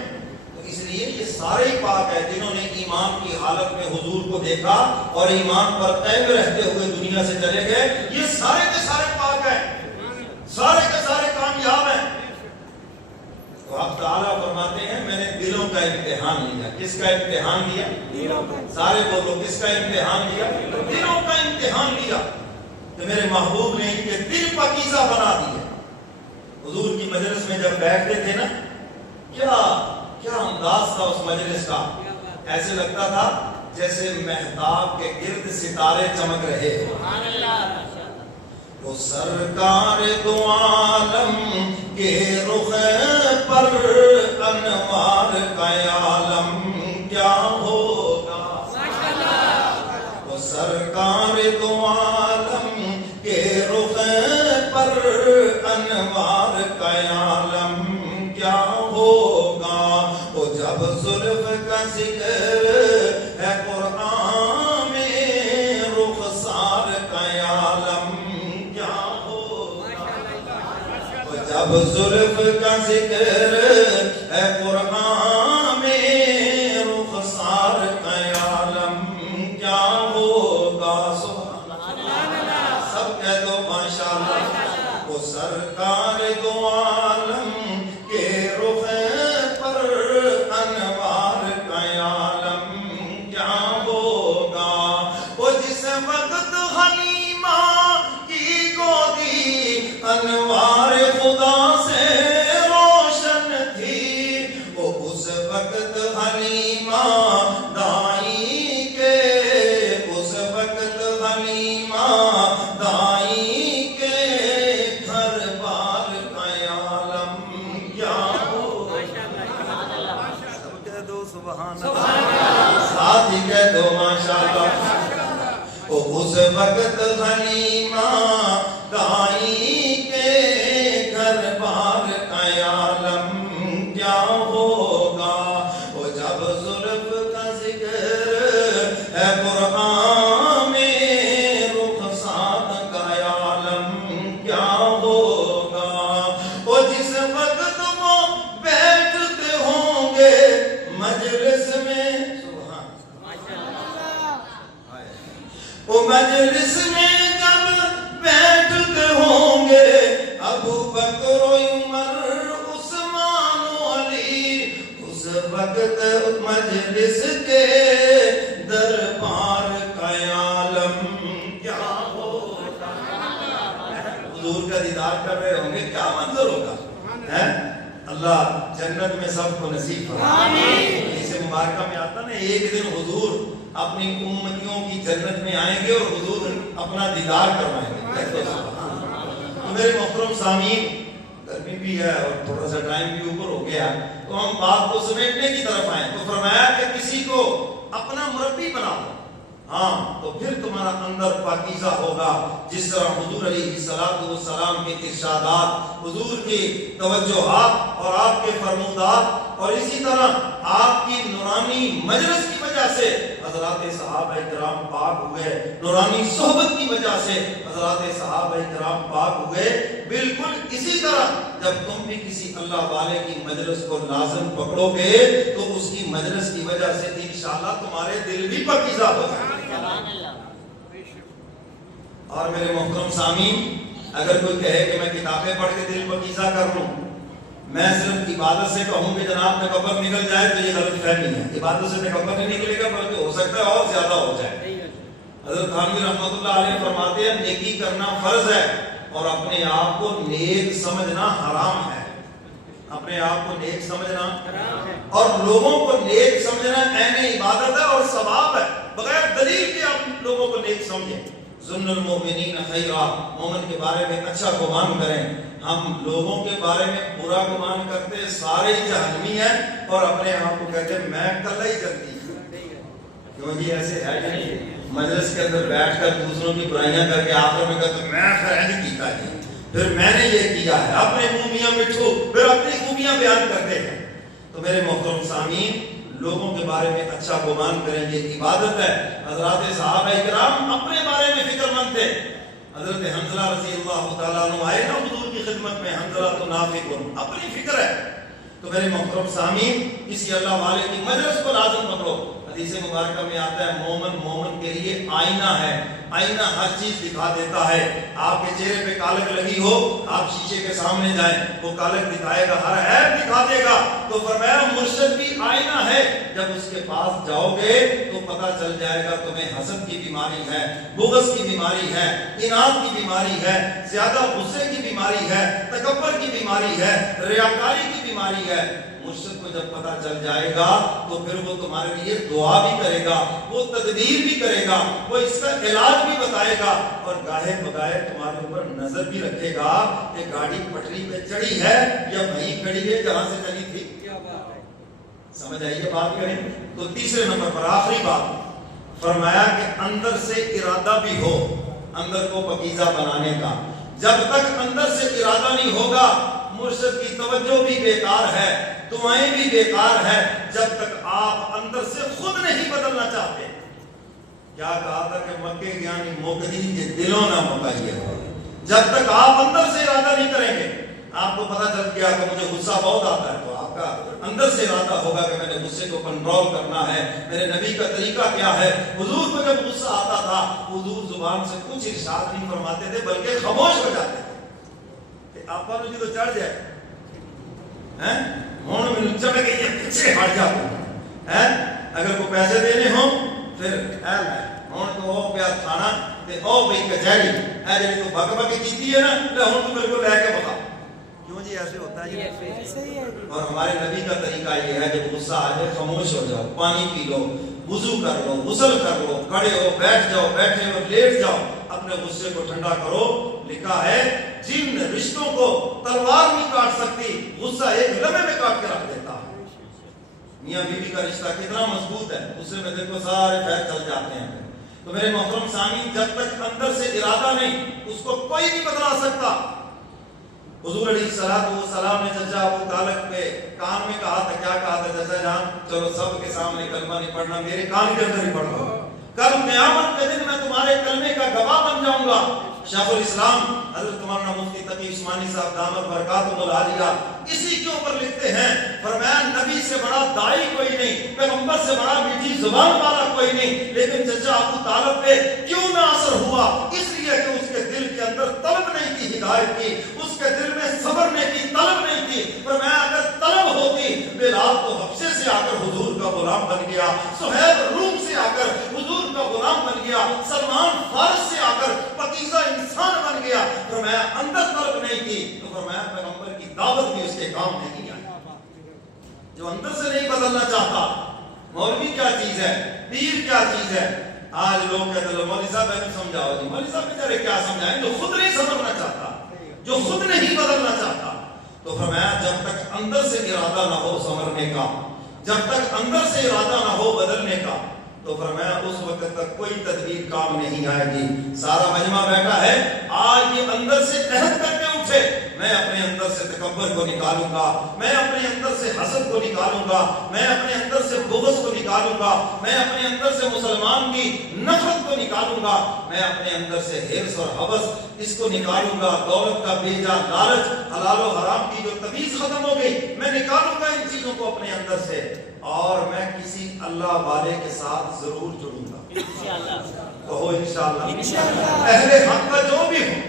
تو اس لیے یہ سارے ہی پاک ہے جنہوں نے ایمان کی حالت میں حضور کو دیکھا اور ایمان پر قائم رہتے ہوئے دنیا سے چلے گئے. یہ سارے کے سارے پاک ہیں، سارے کے سارے کامیاب ہیں. تو آپ تعالیٰ فرماتے ہیں میں نے دلوں کا امتحان لیا. کس کا امتحان لیا؟ سارے بولو کس کا امتحان لیا؟ دلوں کا امتحان لیا. کہ میرے محبوب نے ان کے دل پاکیزہ بنا دیے. حضور کی مجلس میں جب بیٹھتے تھے نا، کیا انداز تھا اس مجلس کا. ایسے لگتا تھا جیسے مہتاب کے گرد ستارے چمک رہے ہو. وہ سرکار دو عالم کے رخ پر انوار کا عالم کیا ہوگا. وہ سرکار دو عالم کے رخ پر انوار کا عالم کیا ہوگا. وہ جب زلف کا ذکر ہے قرآن میں رخسار کا عالم کیا ہوگا. وہ جب زلف کا ذکر ہے قرآن میں رخسار کا عالم کیا ہوگا. سب کہہ دو ماشاءاللہ. وہ سرکار دو عالم کے رخ پر انوار کا عالم کیا ہوگا. وہ جس وقت حلیمہ کی گودی انوار خدا سے روشن تھی، وہ اس وقت حلیمہ دائی کے، اس وقت حلیمہ دائی کے گھر بار کا عالم کیا ہوگا. سب کہہ دو سبحان اللہ. ساتھ ہی کہہ دو ماشاءاللہ. وہ اس وقت حلیمہ دائی کے گھر بار کا عالم کیا ہوگا. وہ جب زلف کا ذکر ہے قرآن میں رخسار کا عالم کیا ہوگا. وہ جس وقت وہ بیٹھتے ہوں گے مجلس میں، وہ مجلس میں جب بیٹھتے ہوں گے ابو بکر و عمر عثمان و علی، اس وقت مجلس کے دربار کا عالم کیا ہوگا. حضور کا دیدار کر رہے ہوں گے، کیا منظر ہوگا. اللہ جنت میں سب کو نصیب فرمائے. اس مبارکہ میں آتا نا ایک دن حضور اپنی امتیوں کی جنت میں آئیں گے اور حضور اپنا دیدار کروائیں گے. تو میرے محترم سامعین، گرمی بھی ہے اور تھوڑا سا ٹائم بھی اوپر ہو گیا، تو ہم بات کو سمیٹنے کی طرف آئیں. تو فرمایا کہ کسی کو اپنا مربی بنا دو، ہاں تو پھر تمہارا اندر پاکیزہ ہوگا. جس طرح حضور علیہ السلام کے ارشادات، حضور کی توجہات اور آپ کے فرمودات، اور اسی طرح آپ کی نورانی مجلس کی وجہ سے حضرات صحابہ کرام پاک ہوئے، نورانی صحبت کی وجہ سے حضرات صحابہ کرام پاک ہوئے. بالکل اسی طرح جب تم بھی کسی اللہ والے کی مجلس کو لازم پکڑو گے تو اس کی مجلس کی وجہ سے انشاءاللہ تمہارے دل بھی پاکیزہ ہو جائیں گے. اور میرے محترم سامعین، اگر کوئی کہے کہ میں کتابیں پڑھ کے دل پاکیزہ کر لوں، میں صرف عبادت سے کہوں کہ جناب تکبر نکل جائے تو یہ غلط فہمی ہے. عبادت سے تکبر نہیں نکلے گا بلکہ ہو سکتا ہے اور زیادہ ہو جائے. حضرت تھانوی رحمۃ اللہ علیہ فرماتے ہیں نیکی کرنا فرض ہے اور اپنے آپ کو نیک سمجھنا حرام ہے. اپنے آپ کو نیک سمجھنا اور لوگوں کو نیک سمجھنا عین عبادت ہے اور ثواب ہے. بغیر دلیل کے آپ لوگوں کو نیک سمجھیں. ظن المؤمنین خیرا، مومن کے بارے میں اچھا گمان کریں. ہم لوگوں کے بارے میں برا گمان کرتے سارے ہی جہنمی ہیں اور اپنے آپ کو کہتے ہیں میں کل ہی جنتی ہوں. کیوں جی ایسے ہے نہیں؟ مجلس کے اندر بیٹھ کر دوسروں کی برائیاں کر کے آخر میں کہتے میں خیر کیتا جی، پھر میں نے یہ کیا ہے، اپنے خوبیاں مٹھو، پھر اپنی خوبیاں بیان کرتے ہیں. تو میرے محترم سامعین، لوگوں کے بارے میں اچھا گمان کریں گے عبادت ہے۔ حضرات صحابہ کرام اپنے بارے میں فکر مند تھے۔ حضرت حنظلہ رضی اللہ تعالیٰ عنہ آئے نا حضور کی خدمت میں، حنظلہ تو نافق اپنی فکر ہے۔ تو میرے محترم سامعین، کسی اللہ والے کی مجلس کو لازم پکڑو۔ حدیث مبارکہ میں آتا ہے مومن کے لیے آئینہ ہے، آئینہ ہر چیز دکھا دیتا ہے۔ آپ کے چہرے پہ کالک لگی ہو، آپ شیشے کے سامنے جائیں، وہ کالک دکھائے گا، ہر عیب دکھا دے گا۔ تو فرمایا مرشد بھی آئینہ ہے، جب اس کے پاس جاؤ گے تو پتہ چل جائے گا تمہیں حسد کی بیماری ہے، بغض کی بیماری ہے، اناد کی بیماری ہے، زیادہ غصے کی بیماری ہے، تکبر کی بیماری ہے، ریاکاری کی بیماری ہے۔ مرشد کو جب پتہ چل جائے گا تو پھر وہ تمہارے لیے دعا بھی کرے گا، وہ تدبیر بھی کرے گا، وہ اس کا علاج بھی بتائے گا، اور گاہے بگاہے تمہارے اوپر نظر بھی رکھے گا کہ گاڑی پٹری پہ چڑھی ہے یا وہیں کھڑی ہے جہاں سے چلی تھی۔ سمجھ آئیے بات کریں۔ تو تیسرے نمبر پر آخری بات فرمایا کہ اندر سے ارادہ بھی ہو، اندر کو پاکیزہ بنانے کا۔ جب تک اندر سے ارادہ نہیں ہوگا، مرشد کی توجہ بھی بیکار ہے، دعائیں بھی بیکار ہے، جب تک آپ اندر سے خود نہیں بدلنا چاہتے۔ کیا کہا تھا کہ مکے گیانی موکدی کے دلوں نہ مکائیے ہو۔ جب تک آپ اندر سے ارادہ نہیں کریں گے، آپ کو پتہ چل گیا کہ مجھے غصہ بہت آتا ہے، تو آپ کا اندر سے ارادہ ہوگا کہ میں نے غصے کو کنٹرول کرنا ہے، میرے نبی کا طریقہ کیا ہے۔ حضور کو جب غصہ آتا تھا، حضور زبان سے کچھ ارشاد نہیں فرماتے تھے بلکہ خاموش ہو جاتے تھے کہ آپ پر مجھے تو چڑھ جائے ہوں میں چڑھ گئی ہے، پیچھے ہٹ جاؤ۔ اگر کوئی پیسے دینے ہوں پھر ہوں تو او پیا کھانا تے او بھئی کچہری جی تو بک بک کیتی ہے نا، ہوں تو میرے کو لے کے بتا۔ کیوں جی ایسے ہوتا ہے جی؟ اور ہمارے نبی کا طریقہ یہ ہے جب غصہ آ جائے خاموش ہو جاؤ، پانی پی لو، وضو کر لو، غسل کر لو، کھڑے ہو، بیٹھ جاؤ، بیٹھے ہو لیٹ جاؤ، اپنے غصے کو ٹھنڈا کرو۔ لکھا ہے جن رشتوں کو تلوار نہیں کاٹ سکتی، غصہ ایک لمحے میں کاٹ کے رکھ دیتا ہے۔ میاں بیوی کا رشتہ کتنا مضبوط ہے، غصے میں دیکھو سارے پیر چل جاتے ہیں۔ تو میرے محترم سامعین، جب تک اندر سے ارادہ نہیں، اس کو کوئی نہیں بدلا سکتا۔ حضور علیہ السلام نے چچا ابو طالب پہ کان میں کہا تھا، کیا کہا تھا چچا جان؟ چلو سب کے سامنے کلمہ نہیں پڑھنا، میرے کان کے اندر ہی پڑھ لو، کل قیامت کے دن میں تمہارے کلمے کا گواہ بن جاؤں گا۔ شیخ الاسلام حضرت مولانا مفتی تقی عثمانی صاحب دامت برکاتہ العالیہ اسی کے اوپر لکھتے ہیں، فرمایا نبی سے بڑا داعی کوئی نہیں، پیغمبر سے بڑا میٹھی زبان والا کوئی نہیں، لیکن چچا ابو طالب پہ کیوں نہ اثر ہوا؟ اس لیے کہ اس کے دل کے اندر طلب نہیں تھی ہدایت کی، اس کے دل میں صبر کی طلب نہیں تھی۔ فرمایا اگر طلب ہوتی، بلال تو حبشے سے آ کر حضور کا غلام بن گیا، سہیب روم سے آ کر حضور کا غلام بن گیا، سلمان فارس سے آ کر پاکیزہ انسان بن گیا۔ فرمایا اندر طلب نہیں تھی، تو فرمایا پیغمبر کی دعوت بھی اس کے کام نہیں آئی۔ جو اندر سے نہیں بدلنا چاہتا، مولوی کیا چیز ہے، پیر کیا چیز ہے؟ آج لوگ کہتے ہیں مولوی صاحب ہمیں سمجھاؤ جی، مولوی صاحب بیچارے کیا سمجھائیں جو خود نہیں سمجھنا چاہتا، جو خود نہیں بدلنا چاہتا۔ تو فرمایا جب تک اندر سے ارادہ نہ ہو سنورنے کا، جب تک اندر سے ارادہ نہ ہو بدلنے کا، تو فرمایا اس وقت تک کوئی تدبیر کام نہیں آئے گی۔ سارا مجمع بیٹھا ہے، آج یہ اندر سے عہد کر کے اٹھے، میں اپنے اندر سے تکبر کو نکالوں گا، میں اپنے اندر سے حسد کو نکالوں گا، میں اپنے اندر سے بغض کو نکالوں گا، میں اپنے اندر سے مسلمان کی نفرت کو نکالوں گا، میں اپنے اندر سے حرص اور ہوس اس کو نکالوں گا، دولت کا بیجا لالچ، حلال و حرام کی جو تمیز ختم ہو گئی، میں نکالوں گا ان چیزوں کو اپنے اندر سے، اور میں کسی اللہ والے کے ساتھ ضرور جڑوں گا۔ کہو انشاءاللہ۔ اہل حق کا جو بھی ہو،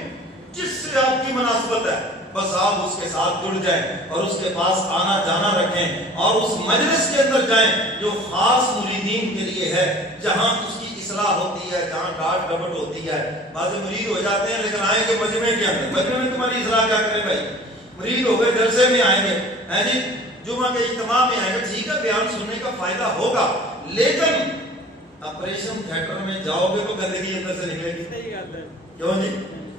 جس سے آپ کی مناسبت ہے، بس آپ اس کے ساتھ جڑ جائیں اور اس کے پاس آنا جانا رکھیں، اور اس مجلس کے اندر جائیں جو خاص مریدین کے لیے ہے، جہاں اس کی اصلاح ہوتی ہے، جہاں ڈانٹ ڈپٹ ہوتی ہے۔ بعض مرید ہو جاتے ہیں لیکن آئیں گے مجمع کے اندر، مجمع میں تمہاری اصلاح کیا کرے بھائی؟ مرید ہو گئے جلسے میں آئیں گے، جی جمعہ کے اجتماع میں آئیں گے، ٹھیک ہے بیان سننے کا فائدہ ہوگا، لیکن آپریشن تھیٹر میں جاؤ گے تو گندگی اندر سے نکلے گی۔ کیوں جی؟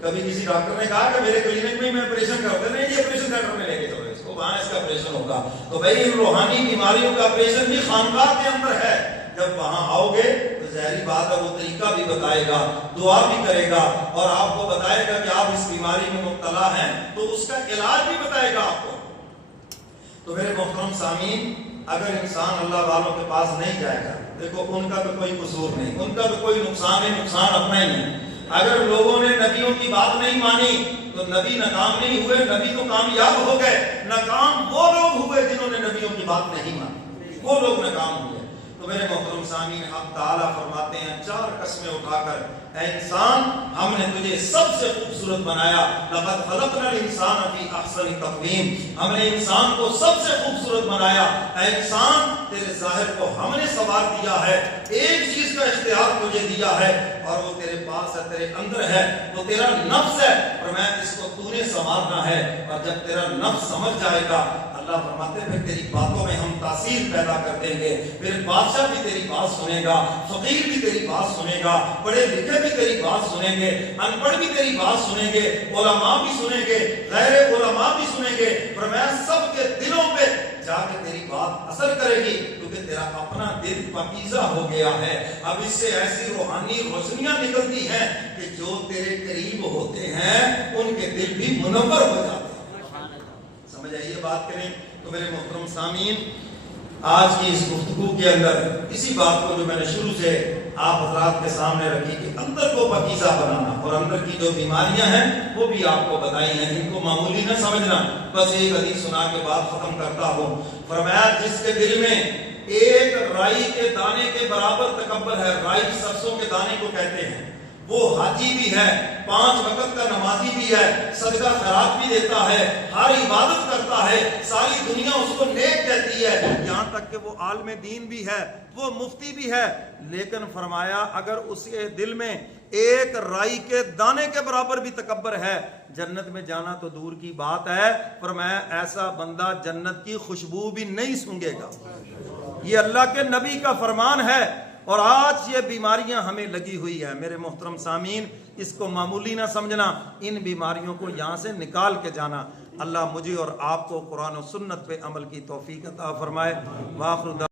کبھی کسی ڈاکٹر نے کہا کہ میرے کلینک میں آپریشن کرتے نہیں جی، آپریشن تھیٹر میں لے کے چلو اس کو، وہاں اس کا آپریشن ہوگا۔ تو بھائی ان روحانی بیماریوں کا آپریشن بھی خانقاہ کے اندر ہے۔ جب وہاں آؤ گے تو ظاہری بات ہے وہ طریقہ بھی بتائے گا، دعا بھی کرے گا، اور آپ کو بتائے گا کہ آپ اس بیماری میں مبتلا ہیں تو اس کا علاج بھی بتائے گا آپ کو۔ تو میرے محترم سامعین، اگر انسان اللہ والوں کے پاس نہیں جائے گا، دیکھو ان کا تو کوئی قصور نہیں، ان کا تو کوئی نقصان ہے، نقصان اپنا ہی نہیں۔ اگر لوگوں نے نبیوں کی بات نہیں مانی تو نبی ناکام نہیں ہوئے، نبی تو کامیاب ہو گئے۔ ناکام وہ لوگ ہوئے جنہوں نے نبیوں کی بات نہیں مانی، وہ لوگ ناکام ہوئے۔ تو میرے محترم سامعین، حق تعالیٰ فرماتے ہیں 4 قسمیں اٹھا کر، اے انسان ہم نے تجھے سب سے خوبصورت بنایا، لقد خلقنا الانسان فی احسن تقویم، ہم نے انسان کو سب سے خوبصورت بنایا۔ اے انسان تیرے ظاہر کو ہم نے سنوار دیا ہے، ایک چیز کا اختیار تجھے دیا ہے اور وہ تیرے پاس ہے، تیرے اندر ہے، وہ تیرا نفس ہے، اور میں اس کو تو نے سنوارنا ہے۔ اور جب تیرا نفس سمجھ جائے گا، اللہ فرماتے ہیں پھر تیری باتوں میں ہم تاثیر پیدا کر دیں گے، پھر بادشاہ بھی تیری بات سنے گا، فقیر بھی تیری بات سنے گا، پڑھے لکھے بھی تیری بات سنیں گے، ان پڑھ بھی تیری بات سنیں گے، علماء بھی سنیں گے، غیر علماء بھی سنیں گے، فرمایا سب کے دلوں پہ جا کے تیری بات اثر کرے گی، کیونکہ تیرا اپنا دل پاکیزہ ہو گیا ہے۔ اب اس سے ایسی روحانی روشنیاں نکلتی ہیں کہ جو تیرے قریب ہوتے ہیں ان کے دل بھی منور ہو جاتے ہیں۔ سمجھ آئیے بات کریں؟ تو میرے محترم سامعین، آج کی اس گفتگو کے اندر اسی بات کو جو میں نے شروع سے آپ حضرات کے سامنے رکھی کہ اندر کو پاکیزہ بنانا، اور اندر کی جو بیماریاں ہیں وہ بھی آپ کو بتائی ہیں، ان کو معمولی نہ سمجھنا۔ بس ایک حدیث سنا کے بعد ختم کرتا ہوں۔ فرمایا جس کے دل میں ایک رائی کے دانے کے برابر تکبر ہے، رائی سرسوں کے دانے کو کہتے ہیں، وہ حاجی بھی ہے، 5 وقت کا نمازی بھی ہے، صدقہ خیرات بھی دیتا ہے، ہر عبادت کرتا ہے، ساری دنیا اس کو نیک کہتی ہے، یہاں تک کہ وہ عالم دین بھی ہے، وہ مفتی بھی ہے، لیکن فرمایا اگر اس کے دل میں ایک رائی کے دانے کے برابر بھی تکبر ہے، جنت میں جانا تو دور کی بات ہے۔ فرمایا ایسا بندہ جنت کی خوشبو بھی نہیں سونگے گا۔ یہ اللہ کے نبی کا فرمان ہے، اور آج یہ بیماریاں ہمیں لگی ہوئی ہے۔ میرے محترم سامعین، اس کو معمولی نہ سمجھنا، ان بیماریوں کو یہاں سے نکال کے جانا۔ اللہ مجھے اور آپ کو قرآن و سنت پہ عمل کی توفیق عطا فرمائے۔ وآخر